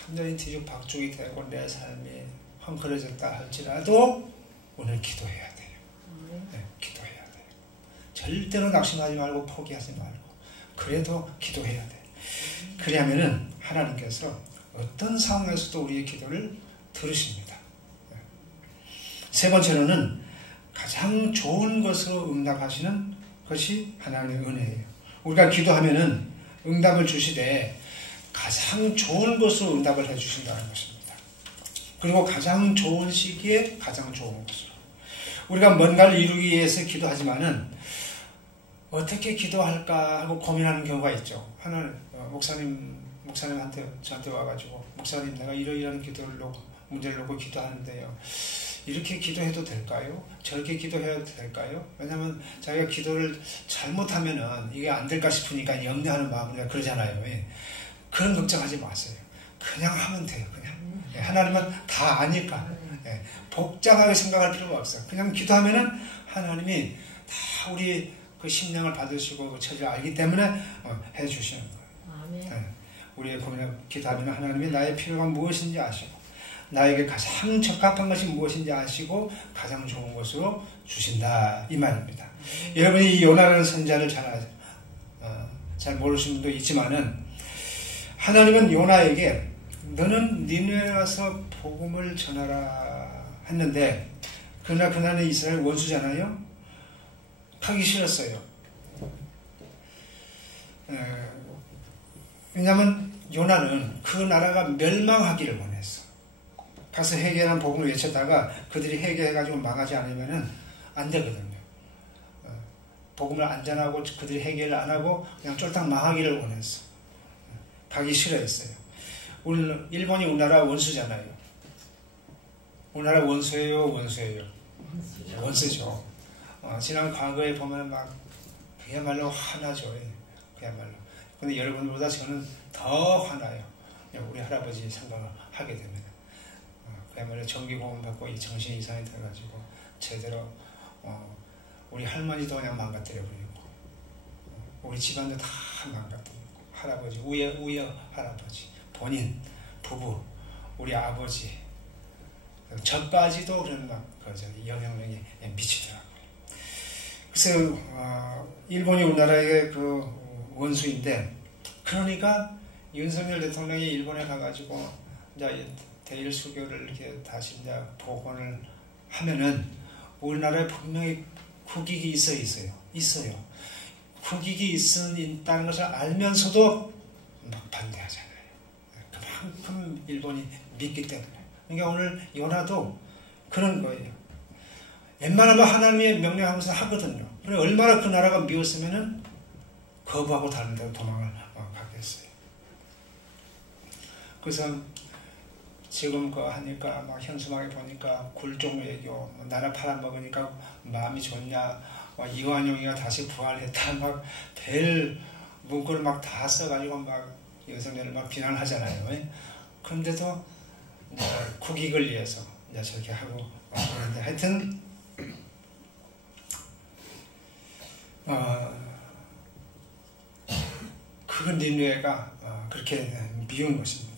완전히 뒤죽박죽이 되고 내 삶이 헝클어졌다 할지라도 오늘 기도해야 돼요. 네, 기도해야 돼요. 절대로 낙심하지 말고 포기하지 말고 그래도 기도해야 돼요. 그래야면은 하나님께서 어떤 상황에서도 우리의 기도를 들으십니다. 네. 세 번째로는 가장 좋은 것으로 응답하시는 것이 하나님의 은혜예요. 우리가 기도하면은 응답을 주시되 가장 좋은 것으로 응답을 해주신다는 것입니다. 그리고 가장 좋은 시기에 가장 좋은 것으로. 우리가 뭔가를 이루기 위해서 기도하지만은 어떻게 기도할까 하고 고민하는 경우가 있죠. 하나는 목사님한테 저한테 와가지고 목사님 내가 이러이러한 문제를 놓고 기도하는데요. 이렇게 기도해도 될까요? 저렇게 기도해도 될까요? 왜냐하면 자기가 기도를 잘못하면은 이게 안 될까 싶으니까 염려하는 마음으로 그러잖아요. 예. 그런 걱정하지 마세요. 그냥 하면 돼요. 그냥. 예. 하나님은 다 아니까. 예. 복잡하게 생각할 필요가 없어요. 그냥 기도하면은 하나님이 다 우리 그 심령을 받으시고 그 처지를 알기 때문에 해주시는 거예요. 아멘. 예. 우리의 고민을 기도하면 하나님이 나의 필요가 무엇인지 아시고 나에게 가장 적합한 것이 무엇인지 아시고 가장 좋은 것으로 주신다 이 말입니다. 여러분이 이 요나라는 선지자를 잘 모르시는 분도 있지만은 하나님은 요나에게 너는 니느웨에 가서 복음을 전하라 했는데 그러나 그날은 이스라엘 원수잖아요. 가기 싫었어요. 왜냐하면 요나는 그 나라가 멸망하기를 원했어. 가서 회개하는 복음을 외쳤다가 그들이 회개해가지고 망하지 않으면은 안 되거든요. 복음을 안 전하고 그들이 회개를 안 하고 그냥 쫄딱 망하기를 원했어. 가기 싫어했어요. 일본이 우리나라 원수잖아요. 우리나라 원수예요, 원수예요? 원수죠. 지난 과거에 보면 막 그야말로 화나죠. 그야말로. 근데 여러분보다 저는 더 화나요. 우리 할아버지 생각을 하게 됩니다. 그야말로 정기공원 받고 이 정신 이상이 돼가지고 제대로 우리 할머니도 그냥 망가뜨려버리고 우리 집안도 다 망가뜨리고 할아버지 우여 할아버지 본인 부부 우리 아버지 저까지도 그런 막 영향력이 미치더라고요. 그래서 일본이 우리나라의 그 원수인데 그러니까 윤석열 대통령이 일본에 가가지고 이제 대일 수교를 이렇게 다시 이제 복원을 하면은 우리나라에 분명히 국익이 있어요. 국익이 있다는 것을 알면서도 막 반대하잖아요. 그만큼 일본이 믿기 때문에. 그러니까 오늘 요나도 그런 거예요. 웬만하면 하나님의 명령하면서 하거든요. 그래 얼마나 그 나라가 미웠으면은 거부하고 다른 데로 도망을 가겠어요. 그래서 지금 하니까 막 현수막에 보니까 굴종 외교, 나라 팔아먹으니까 마음이 좋냐, 이완용이가 다시 부활했다, 막 별 문구를 막 다 써가지고 막 윤석열을 막 비난하잖아요. 그런데도 국익을 위해서 이제 저렇게 하고 그런데 하여튼 그건 니느웨가 그렇게 미운 것입니다.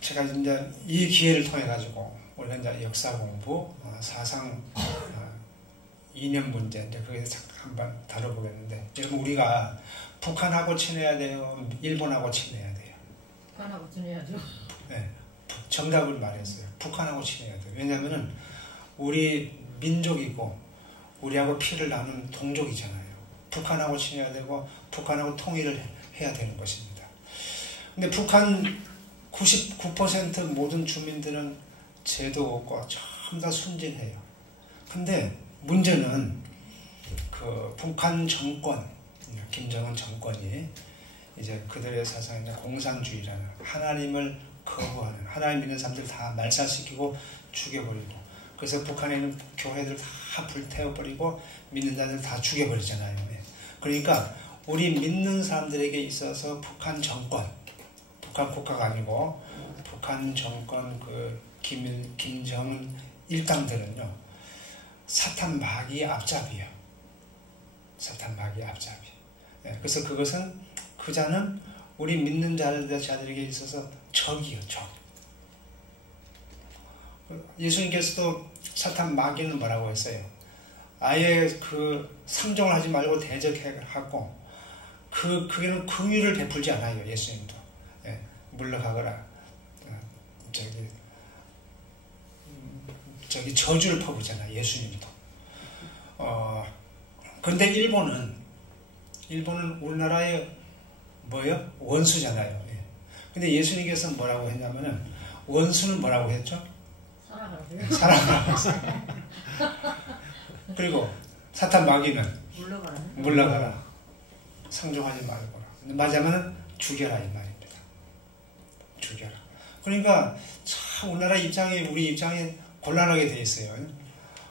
제가 이제 이 기회를 통해 가지고 우리가 이제 역사 공부, 사상 2년 문제 이제 그게 한번 다뤄보겠는데, 여러분 우리가 북한하고 친해야 돼요, 일본하고 친해야 돼요? 북한하고 친해야죠. 네, 정답을 말했어요. 북한하고 친해야 돼요. 왜냐하면은 우리 민족이고 우리하고 피를 나눈 동족이잖아요. 북한하고 친해야 되고 북한하고 통일을 해야 되는 것입니다. 근데 북한 99% 모든 주민들은 제도 없고 전부 다 순진해요. 근데 문제는 그 북한 정권, 김정은 정권이 이제 그들의 사상이 공산주의라는 하나님을 거부하는 하나님 믿는 사람들 다 말살시키고 죽여버리고 그래서 북한에 있는 교회들 다 불태워버리고 믿는 자들 다 죽여버리잖아요. 그러니까 우리 믿는 사람들에게 있어서 북한 정권, 북한 국가가 아니고 북한 정권 그 김정은 일당들은요 사탄 마귀의 앞잡이요. 사탄 마귀의 앞잡이. 그래서 그것은 그 자는 우리 믿는 자들에게 있어서 적이요, 적. 예수님께서도 사탄 마귀는 뭐라고 했어요? 아예 그 상종을 하지 말고 대적하고 그게는 긍휼을 베풀지 않아요. 예수님도 물러가거라 저기 저주를 퍼부잖아요. 예수님도. 근데 일본은 우리나라의 뭐예요? 원수잖아요. 근데 예수님께서 뭐라고 했냐면은 원수는 뭐라고 했죠? 사랑하라고 했어요. 그리고 사탄 마귀는 물러가라. 상종하지 말고. 맞으면 죽여라 이 말입니다. 죽여라. 그러니까 참 우리나라 우리 입장이 곤란하게 돼 있어요.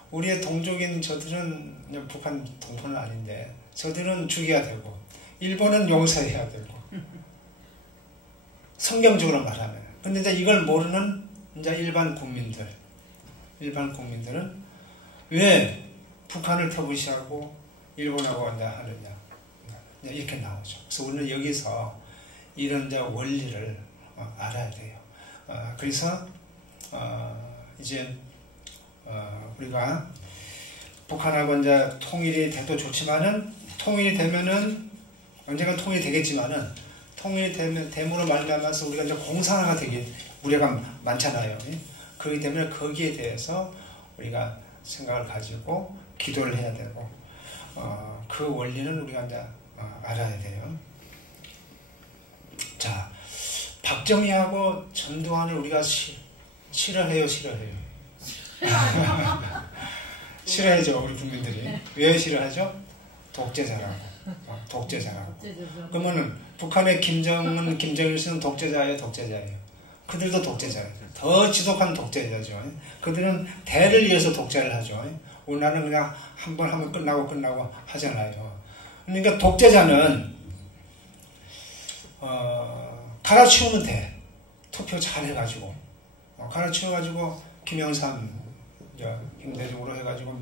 우리의 동족인 저들은 북한 동포는 아닌데 저들은 죽여야 되고 일본은 용서해야 되고 성경적으로 말하면. 근데 이제 이걸 모르는 이제 일반 국민들은 왜 북한을 터부시하고 일본하고 하느냐 이렇게 나오죠. 그래서 우리는 여기서 이런 이제 원리를 알아야 돼요. 그래서 이제 우리가 북한하고 이제 통일이 돼도 좋지만은 통일이 되면은 언젠가 통일이 되겠지만은 통일이 됨으로 말미암아서 우리가 이제 공산화가 되기 우려가 많잖아요. 그렇기 때문에 거기에 대해서 우리가 생각을 가지고 기도를 해야 되고 그 원리는 우리가 이제 알아야 돼요. 자, 박정희하고 전두환을 우리가 싫어해요? 싫어하죠, 우리 국민들이. 왜 싫어하죠? 독재자라고. 그러면은 북한의 김정일 씨는 독재자예요. 그들도 독재자예요. 더 지독한 독재자죠. 그들은 대를 이어서 독재를 하죠. 우리나라는 그냥 한 번 하면 끝나고 하잖아요. 그러니까 독재자는 갈아치우면 돼. 투표 잘 해가지고 갈아치워가지고 김영삼 임대적으로 해가지고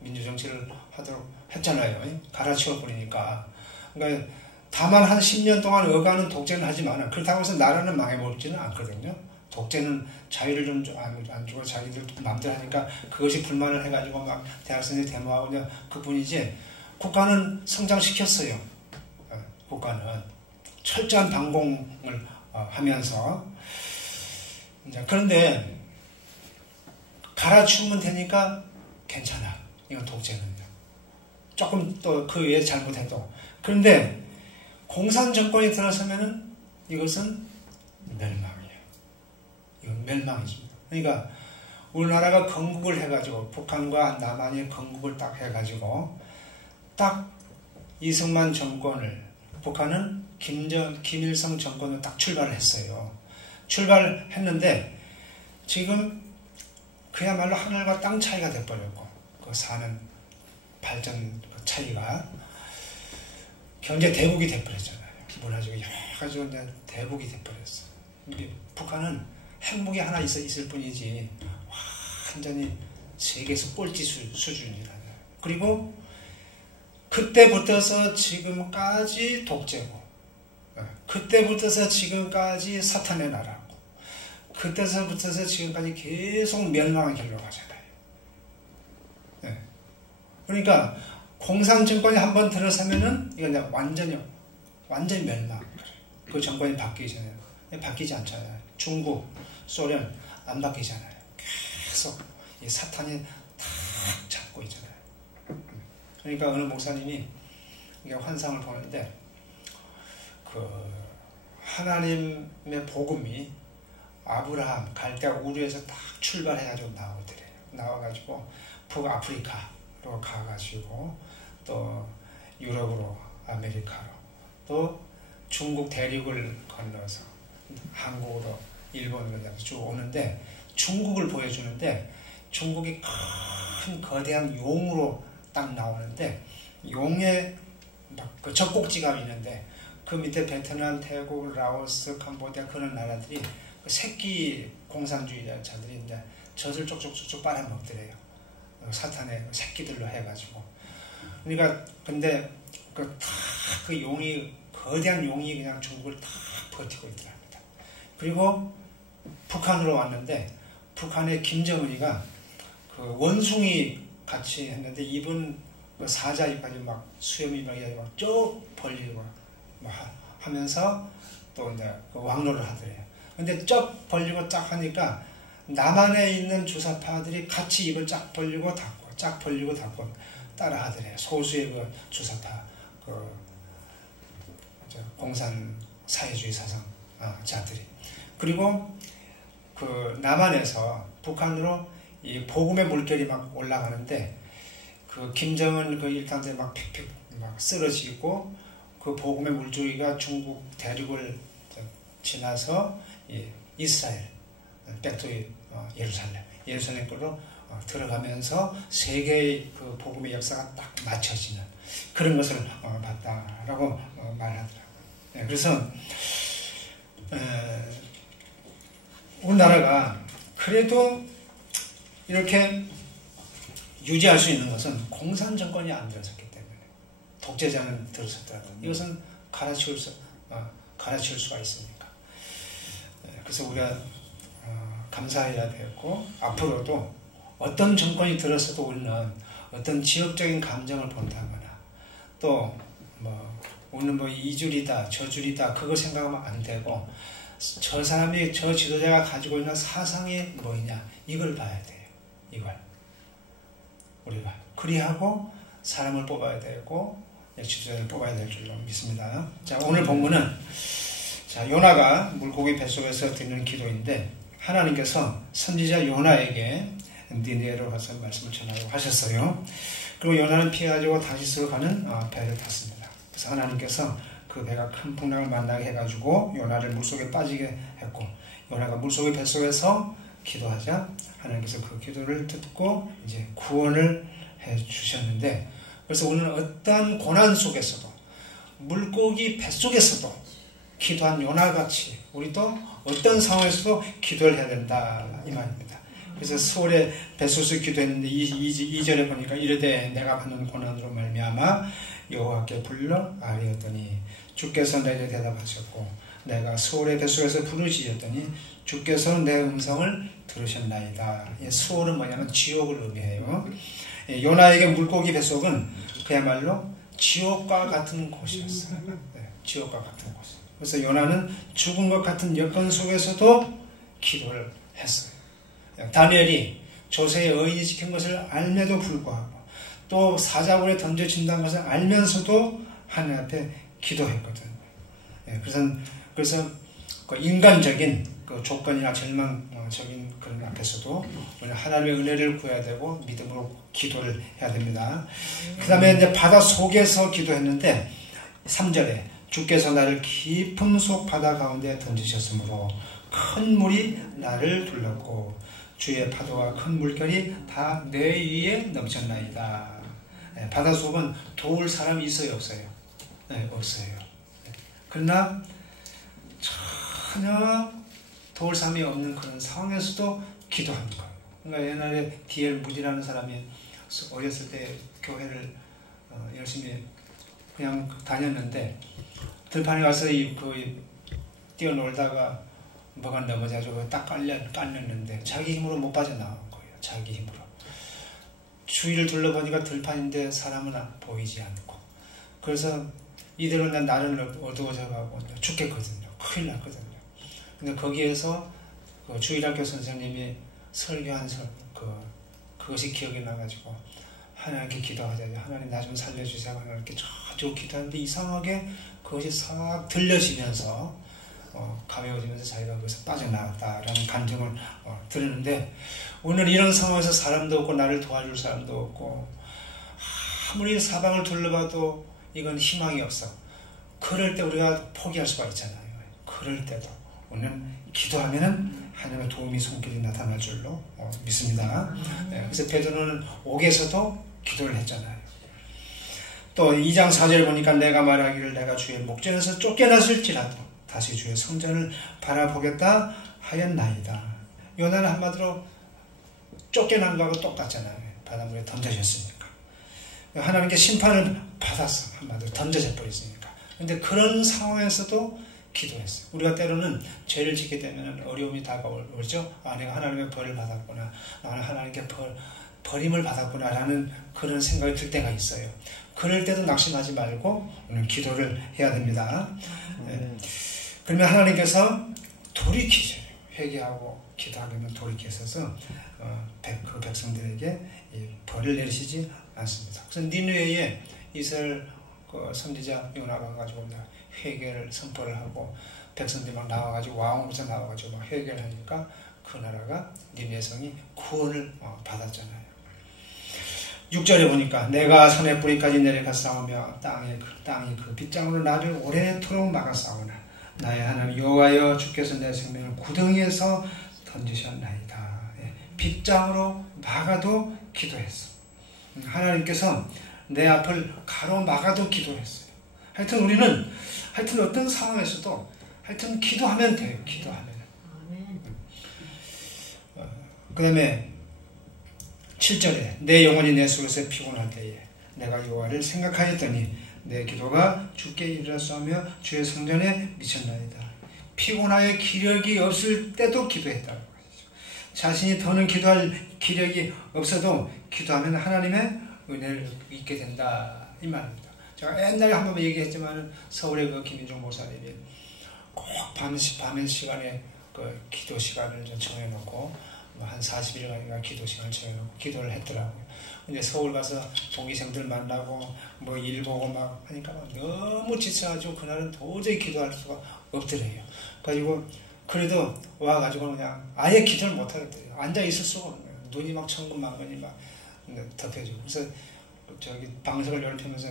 민주정치를 하도록 했잖아요. 갈아치워버리니까. 그러니까 다만 한 10년 동안 어가는 독재는 하지만 그렇다고 해서 나라는 망해버리지는 않거든요. 독재는 자유를 좀 안 주고 자기들 마음대로 하니까 그것이 불만을 해가지고 막 대학생들이 데모하고 그냥 그뿐이지 국가는 성장시켰어요. 국가는 철저한 방공을 하면서. 그런데 갈아치우면 되니까 괜찮아. 이건 독재는요. 조금 또 그 외에 잘못해도. 그런데 공산 정권이 들어서면은 이것은 멸망이에요. 이건 멸망이십니다. 그러니까 우리나라가 건국을 해가지고 북한과 남한이 건국을 딱 해가지고 딱 이승만 정권을 북한은 김일성 정권을 딱 출발을 했어요. 출발했는데 지금 그야말로 하늘과 땅 차이가 돼버렸고 그 사는 발전 차이가 경제 대국이 돼버렸잖아요. 문화적으로 여러 가지로 대국이 돼버렸어. 북한은 핵무기 하나 있을 뿐이지 완전히 세계에서 꼴찌 수준이라요. 그리고 그때부터서 지금까지 독재고 그때부터서 지금까지 사탄의 나라고 그때서부터서 지금까지 계속 멸망의 길로 가잖아요. 그러니까 공산 정권이 한번 들어서면은 이건 완전히 멸망. 그 정권이 바뀌기 전에 바뀌지 않잖아요. 중국, 소련 안 바뀌잖아요. 계속 이 사탄이 탁 잡고 있잖아요. 그러니까 어느 목사님이 환상을 보는데 그 하나님의 복음이 아브라함 갈대아 우르에서 딱 출발해가지고 나오더래요. 나와가지고 북아프리카로 가가지고 또 유럽으로 아메리카로, 또 중국 대륙을 건너서 한국으로, 일본으로 쭉 오는데, 중국을 보여주는데, 중국이 큰 거대한 용으로 딱 나오는데, 용의 그 젖꼭지가 있는데, 그 밑에 베트남, 태국, 라오스, 캄보디아 그런 나라들이 그 새끼 공산주의자들이 이제 젖을 쪽쪽쪽쪽 빨아먹더래요. 사탄의 새끼들로 해가지고. 그러니까 근데 그 용이, 거대한 용이 그냥 중국을 다 버티고 있더랍니다. 그리고 북한으로 왔는데, 북한의 김정은이가 그 원숭이 같이 했는데, 이분 사자이까지 막 수염이 막 쭉 벌리고 막 하면서 또 이제 그 왕로를 하더래요. 근데 쫙 벌리고 쫙 하니까 남한에 있는 주사파들이 같이 입을 쫙 벌리고 닫고, 쫙 벌리고 닫고 따라 하더래요. 소수의 그 주사파, 그 공산 사회주의 사상자들이. 그리고 그 남한에서 북한으로 이 복음의 물결이 막 올라가는데, 그 김정은 그 일당들이 막 픽픽 막 쓰러지고, 그 복음의 물줄기가 중국 대륙을 지나서 이스라엘, 백투 예루살렘 걸로 들어가면서 세계의 그 복음의 역사가 딱 맞춰지는 그런 것을 봤다라고 말하더라고요. 네, 그래서 우리나라가 그래도 이렇게 유지할 수 있는 것은 공산 정권이 안 들어섰기 때문에, 독재자는 들어섰더라도 이것은 갈아치울 수가 있으니까. 그래서 우리가 감사해야 되고, 앞으로도 어떤 정권이 들어서도 우리는 어떤 지역적인 감정을 본다거나, 또 우리는 이줄이다 저줄이다 그거 생각하면 안 되고, 저 사람이, 저 지도자가 가지고 있는 사상이 뭐냐, 이걸 봐야 돼요. 이걸 우리가 그리하고 사람을 뽑아야 되고 지도자를 뽑아야 될 줄로 믿습니다. 자, 오늘 본문은 요나가 물고기 뱃속에서 드리는 기도인데, 하나님께서 선지자 요나에게 니느웨로 가서 말씀을 전하라고 하셨어요. 그리고 요나는 피해가지고 다시스로 가는 배를 탔습니다. 그래서 하나님께서 그 배가 큰 풍랑을 만나게 해가지고 요나를 물속에 빠지게 했고, 요나가 물속의 뱃속에서 기도하자 하나님께서 그 기도를 듣고 이제 구원을 해 주셨는데, 그래서 오늘은 어떠한 고난 속에서도, 물고기 뱃속에서도 기도한 요나같이 우리도 어떤 상황에서도 기도를 해야 된다, 이 말입니다. 그래서 서울에 뱃속에서 기도했는데 2절에 보니까 이르되 내가 받는 고난으로 말미암아 여호와께 불러 아뢰었더니 주께서 내게 대답하셨고, 내가 수월의 뱃속에서 부르짖었더니 주께서 내 음성을 들으셨나이다. 수월은 뭐냐면 지옥을 의미해요. 요나에게 물고기 뱃속은 그야말로 지옥과 같은 곳이었어요. 지옥과 같은 곳. 그래서 요나는 죽은 것 같은 여건 속에서도 기도를 했어요. 다니엘이 조세의 의인이 지킨 것을 알매도 불구하고, 또 사자굴에 던져진다는 것을 알면서도 하나님 앞에 기도했거든요. 그래서 그 인간적인 그 조건이나 절망적인 그런 앞에서도 우리는 하나님의 은혜를 구해야 되고 믿음으로 기도를 해야 됩니다. 그 다음에 이제 바다 속에서 기도했는데 3절에 주께서 나를 깊은 속 바다 가운데 던지셨으므로 큰 물이 나를 둘렀고 주의 파도와 큰 물결이 다 내 위에 넘쳤나이다. 바다 속은 도울 사람이 있어요, 없어요? 네, 없어요. 그러나 전혀 도울 사람이 없는 그런 상황에서도 기도하는 거예요. 그러니까 옛날에 D.L. 무디라는 사람이 어렸을 때 교회를 열심히 그냥 다녔는데, 들판에 가서 뛰어놀다가 뭐가 넘어져가지고 딱 깔렸는데 자기 힘으로 못 빠져나온 거예요. 자기 힘으로. 주위를 둘러보니까 들판인데 사람은 보이지 않고, 그래서 이대로 나는 어두워져 가고 죽겠거든요. 큰일 났거든요. 근데 거기에서 그 주일학교 선생님이 설교한 그것이 기억이 나가지고 하나님께 기도하자. 하나님 나 좀 살려주세요. 하나님께 쭉 기도하는데 이상하게 그것이 싹 들려지면서 가벼워지면서 자기가 거기서 빠져나왔다라는 감정을 들었는데, 오늘 이런 상황에서 사람도 없고 나를 도와줄 사람도 없고 아무리 사방을 둘러봐도 이건 희망이 없어. 그럴 때 우리가 포기할 수가 있잖아요. 그럴 때도 오늘 기도하면은 하나님의 도움이 손길이 나타날 줄로 믿습니다. 그래서 베드로는 옥에서도 기도를 했잖아요. 또 2장 4절 보니까 내가 말하기를 내가 주의 목전에서 쫓겨났을지라도 다시 주의 성전을 바라보겠다 하였나이다. 요나는 한마디로 쫓겨난 거하고 똑같잖아요. 바닷물에 던져졌으니까. 하나님께 심판을 받았어. 한마디로 던져져 버렸으니까. 근데 그런 상황에서도 기도했어요. 우리가 때로는 죄를 짓게 되면 어려움이 다가오죠. 아, 내가 하나님의 벌을 받았구나. 나는 하나님께 버림을 받았구나 라는 그런 생각이 들 때가 있어요. 그럴 때도 낙심하지 말고 오늘 기도를 해야 됩니다. 그러면 하나님께서 돌이키셔요. 회개하고 기도하려면 돌이키셔서 그 백성들에게 벌을 내리시지 않습니다. 그래서 니느웨에 이스라엘 선지자 요나가 가지고 회개를 선포를 하고 백성들이 막 나와가지고 왕으로서 나와가지고 막 회개를 하니까 그 나라가 니느웨 성이 구원을 받았잖아요. 6절에 보니까 내가 산의 뿌리까지 내려가 싸우며 땅이 그 빗장으로 나를 오래도록 막아 싸우나 나의 하나님 여호와여 주께서 내 생명을 구덩이에서 던지셨나이다. 빗장으로 막아도 기도했어. 하나님께서 내 앞을 가로막아도 기도했어요. 하여튼 우리는 어떤 상황에서도 기도하면 돼요. 기도하면. 그 다음에 7절에 내 영혼이 내 속에서 피곤할 때에 내가 여호와를 생각하였더니 내 기도가 주께 이르렀으며 주의 성전에 미쳤나이다. 피곤하여 기력이 없을 때도 기도했다고 하시죠. 자신이 더는 기도할 기력이 없어도 기도하면 하나님의 은혜를 잊게 된다 이 말입니다. 제가 옛날에 한 번 얘기했지만 서울의 그 김인종 목사님이 꼭 밤 시간에 그 기도 시간을 좀 정해놓고 한 40일간인가 기도 시간을 정해놓고 기도를 했더라고요. 근데 서울 가서 동기생들 만나고 뭐 일 보고 막 하니까 너무 지쳐가지고 그날은 도저히 기도할 수가 없더래요. 가지고 그래도 와가지고 그냥 아예 기도를 못 하겠더래요. 앉아 있을 수가 없는 거예요. 눈이 막 천근만근이 막 덮여지고. 그래서 저기 방석을 열면서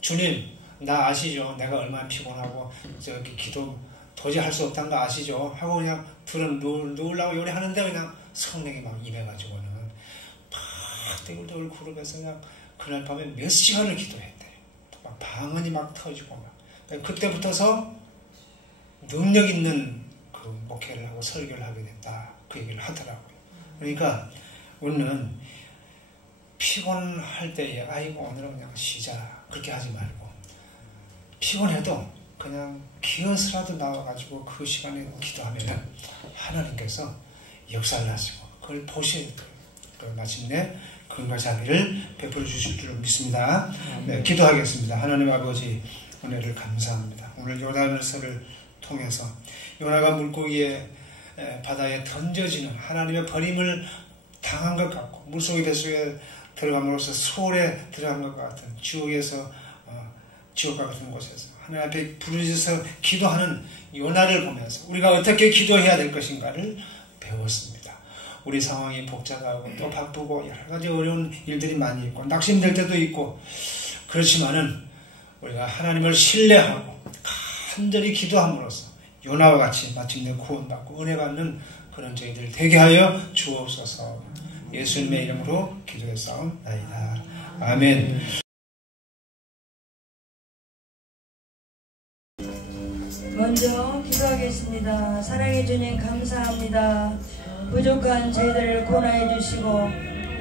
주님 나 아시죠? 내가 얼마나 피곤하고 저기 기도 도저히 할 수 없다는 거 아시죠? 하고 그냥 누우려고 요리하는데 그냥 성령이 막 임해가지고는 막 떼굴떼굴 구르면서 그냥 그날 밤에 몇 시간을 기도했대요. 막 방언이 막 터지고 막. 그때부터서 능력 있는 그 목회를 하고 설교를 하게 됐다. 그 얘기를 하더라고요. 그러니까 우리는 피곤할 때에 아이고 오늘은 그냥 쉬자 그렇게 하지 말고 피곤해도 그냥 기어서라도 나와가지고 그 시간에 기도하면 하나님께서 역사를 하시고 그걸 보셔야 돼요. 마침내 그런 자비를 베풀어 주실 줄 믿습니다. 네, 기도하겠습니다. 하나님 아버지 은혜를 감사합니다. 오늘 요단서를 통해서 요나가 물고기의 바다에 던져지는 하나님의 버림을 당한 것 같고 물속의 뱃속에 들어감으로써 수월에 들어간 것 같은 지옥과 같은 곳에서 하나님 앞에 부르짖어서 기도하는 요나를 보면서 우리가 어떻게 기도해야 될 것인가를 배웠습니다. 우리 상황이 복잡하고 또 바쁘고 여러 가지 어려운 일들이 많이 있고 낙심될 때도 있고 그렇지만은 우리가 하나님을 신뢰하고 간절히 기도함으로써 요나와 같이 마침내 구원받고 은혜받는 그런 저희들 되게 하여 주옵소서. 예수님의 이름으로 기도했사옵나이다. 아멘. 먼저 기도하겠습니다. 사랑해 주님 감사합니다. 부족한 저희들을 권하여 주시고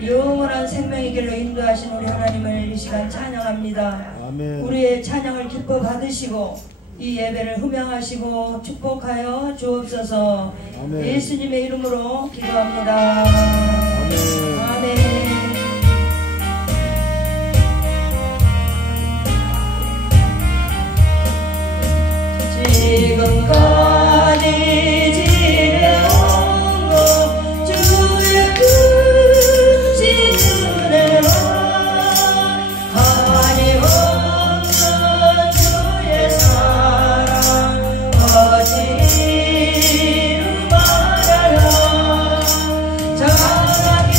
영원한 생명의 길로 인도하신 우리 하나님을 이 시간 찬양합니다. 아멘. 우리의 찬양을 기뻐 받으시고 이 예배를 흠양하시고 축복하여 주옵소서. 아멘. 예수님의 이름으로 기도합니다. 아멘. 아멘. 지금까지 지내온 것 주의 크신 은혜로 한이 없는 주의 사랑 거짓 말하라 자랑해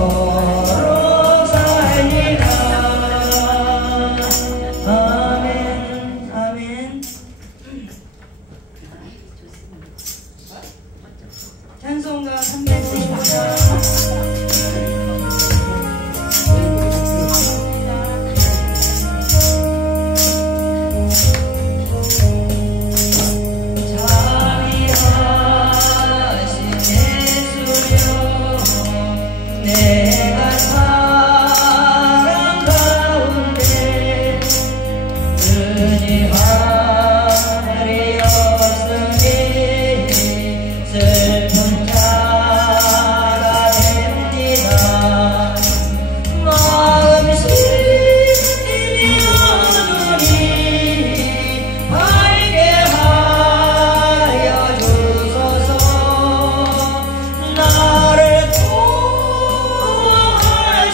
영원토록 살리라. 아멘. 아멘. 찬송가 395장. 내가 사랑 가운데 의지하리 없으니 슬픈 자가 됩니다. 마음심이 어두니 밝게 하여 주소서. 나를 도와하시는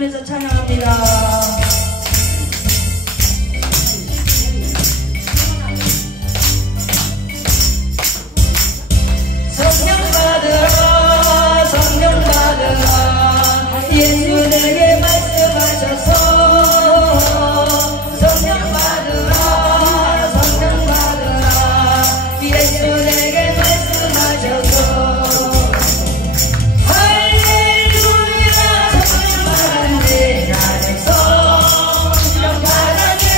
부르시면서 찬양합니다. 성령 받으라 성령 받으라 예수 내게 말씀하셔서 성령 받으라 성령 받으라 예수 내게 말씀하셔서 할렐루야 성령 받았네 나는 성령 받았네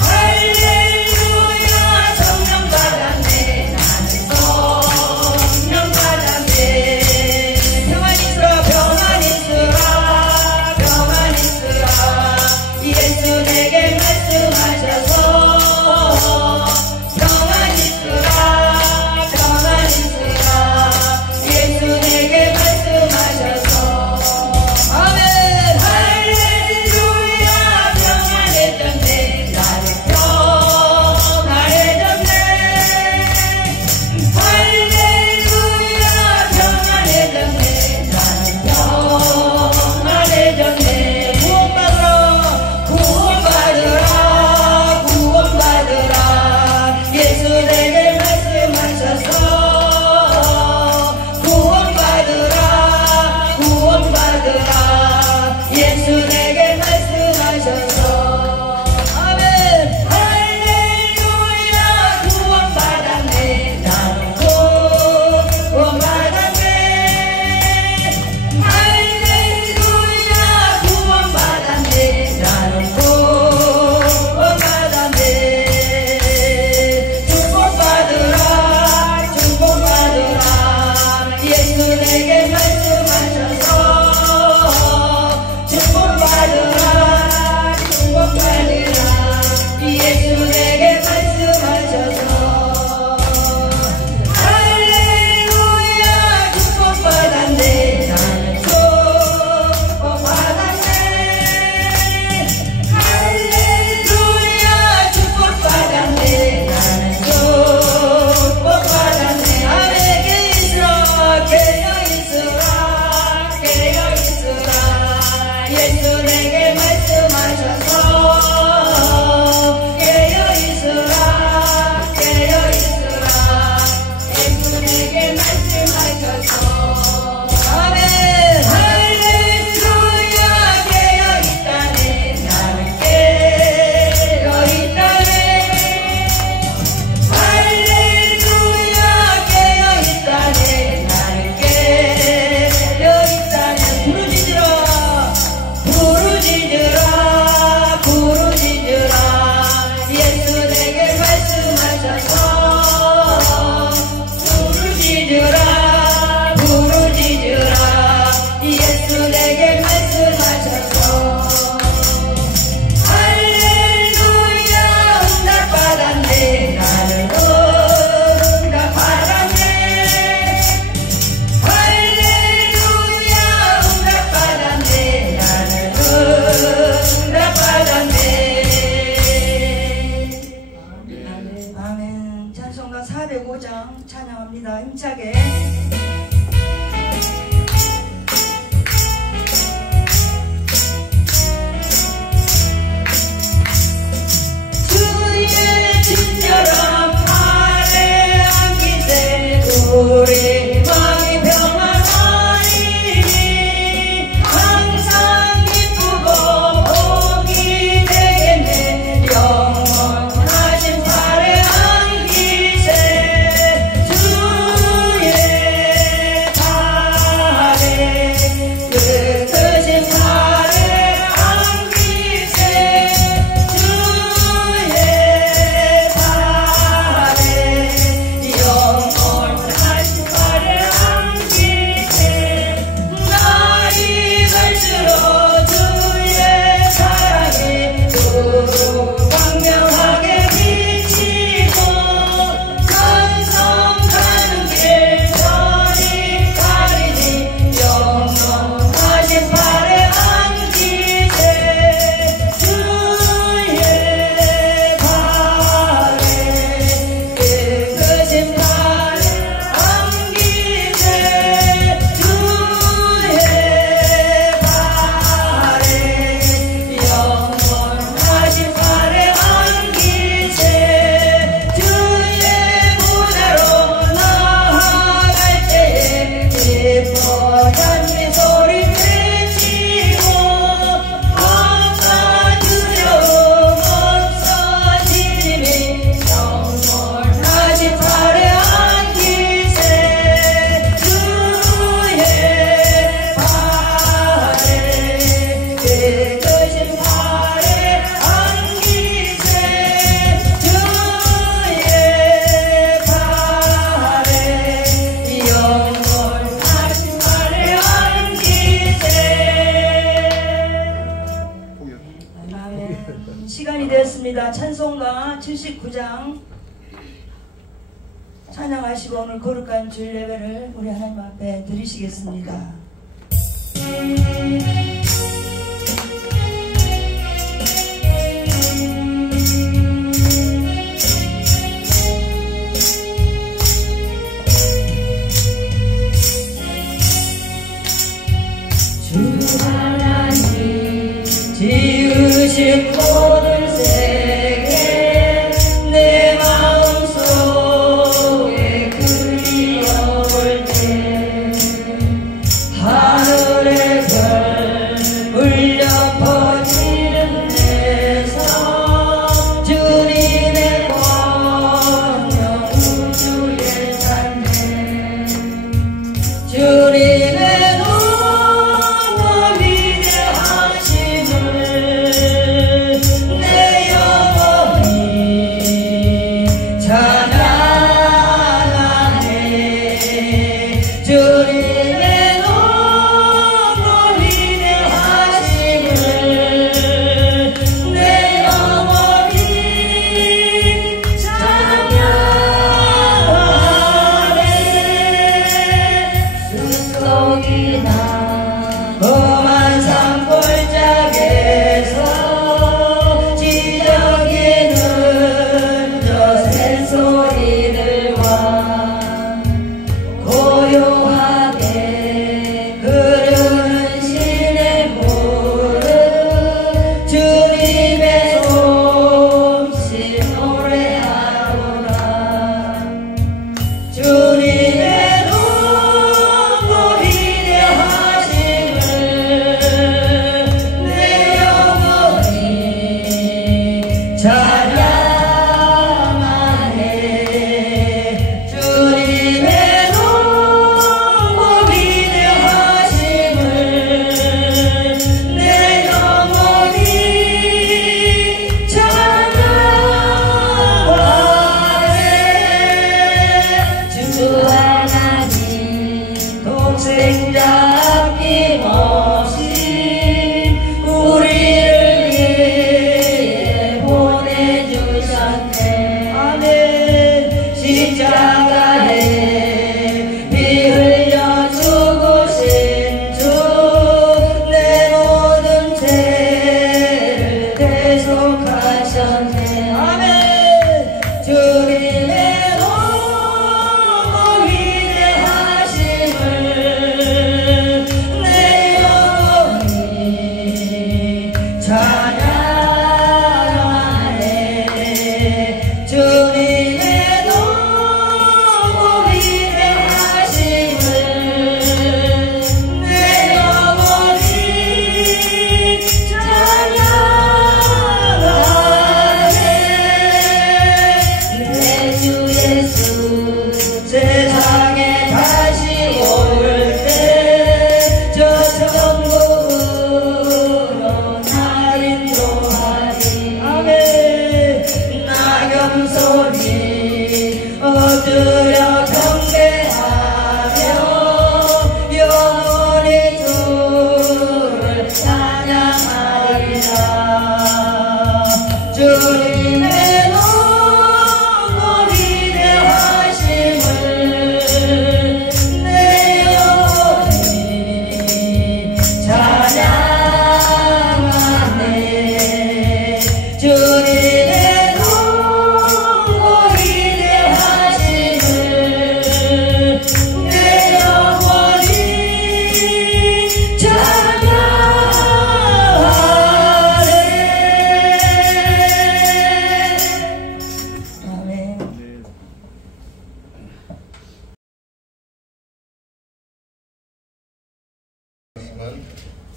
할렐루야 성령 받았네 나는 성령 받았네 평안 있으라 평안 있으라 평안 있으라 예수 내게 말씀하셔서 평안 있으라 평안 있으라 예수 내게 말씀하셔서 아멘 할렐루야 평안해졌네 나는 평안해졌네 할렐루야 평안해졌네 나는 평안해졌네 구원받으라 구원받으라 구원받으라 예수 내게 말씀하셔서 구원받으라 구원받으라 예수 내게 말씀하셔서 아멘 할렐루야 구원받았네 나는 구원받았네 할렐루야 구원받았네 나는 구원받았네 축복받으라 축복받으라 예수 내게 말씀하셔서 축복받으라 축복받으라 예수 내게 말씀하셔서 할렐루야 축복받았네 나는 축복받았네 할렐루야 축복받았네 나는 축복받았네 아멘 깨어있으라 깨어있으라 깨어있으라 예수 내게 말씀하셔서 깨어있으라 깨어있으라 예수 내게 말씀하셔서 아멘 할렐루야 깨어있다네 나는 깨어있다네 할렐루야 깨어있다네 나는 깨어있다네 부르짖으라 부르짖으라 부르짖으라 예수 내게 말씀하셔서 부르짖으라 부르짖으라 예수 내게 말씀하셔서 할렐루야 응답받았네 나는 응답받았네 할렐루야 응답받았네 나는 응답받았네 아멘 찬송가 405장 찬양합니다 힘차게 주의 친절한 팔에 안기세 우리 마음이 평안하리니 항상 기쁘고 복이 되겠네 영원하신 팔에 안기세 주의 팔에 끝으신 팔에 안기세 주의 팔에 영원하신 팔에 찬송가 79장 찬양하시고 오늘 거룩한 주일 예배를 우리 하나님 앞에 드리시겠습니다. 주 하나님 지으신 모든 세계 내 마음속에 그리워올 때 하늘의 별 울려 퍼지는 데서 주님의 권명 우주에 찬네 주님의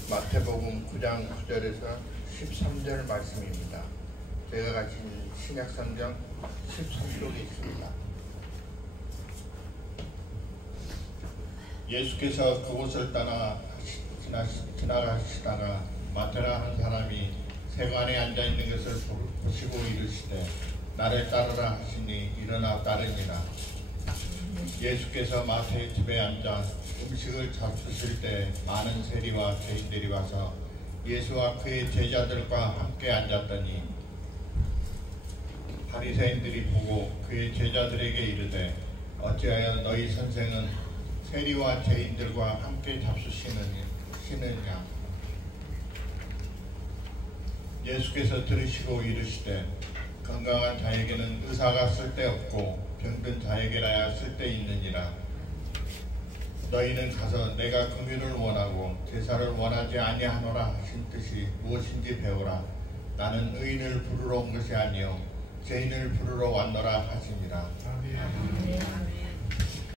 마태복음 9장 9절에서 13절 말씀입니다. 제가 가진 신약성경 13쪽에 있습니다. 예수께서 그곳을 떠나 지나가시다가 마테나 한 사람이 세관에 앉아있는 것을 보시고 이르시되 나를 따르라 하시니 일어나 따르니라. 예수께서 마태의 집에 앉아 음식을 잡수실 때 많은 세리와 죄인들이 와서 예수와 그의 제자들과 함께 앉았더니 바리새인들이 보고 그의 제자들에게 이르되 어찌하여 너희 선생은 세리와 죄인들과 함께 잡수시느냐. 예수께서 들으시고 이르시되 건강한 자에게는 의사가 쓸데없고 병든 자에게라야 쓸데있느니라. 너희는 가서 내가 긍휼을 원하고 제사를 원하지 아니하노라 하신 뜻이 무엇인지 배우라. 나는 의인을 부르러 온 것이 아니요 죄인을 부르러 왔노라 하시니라. 아멘.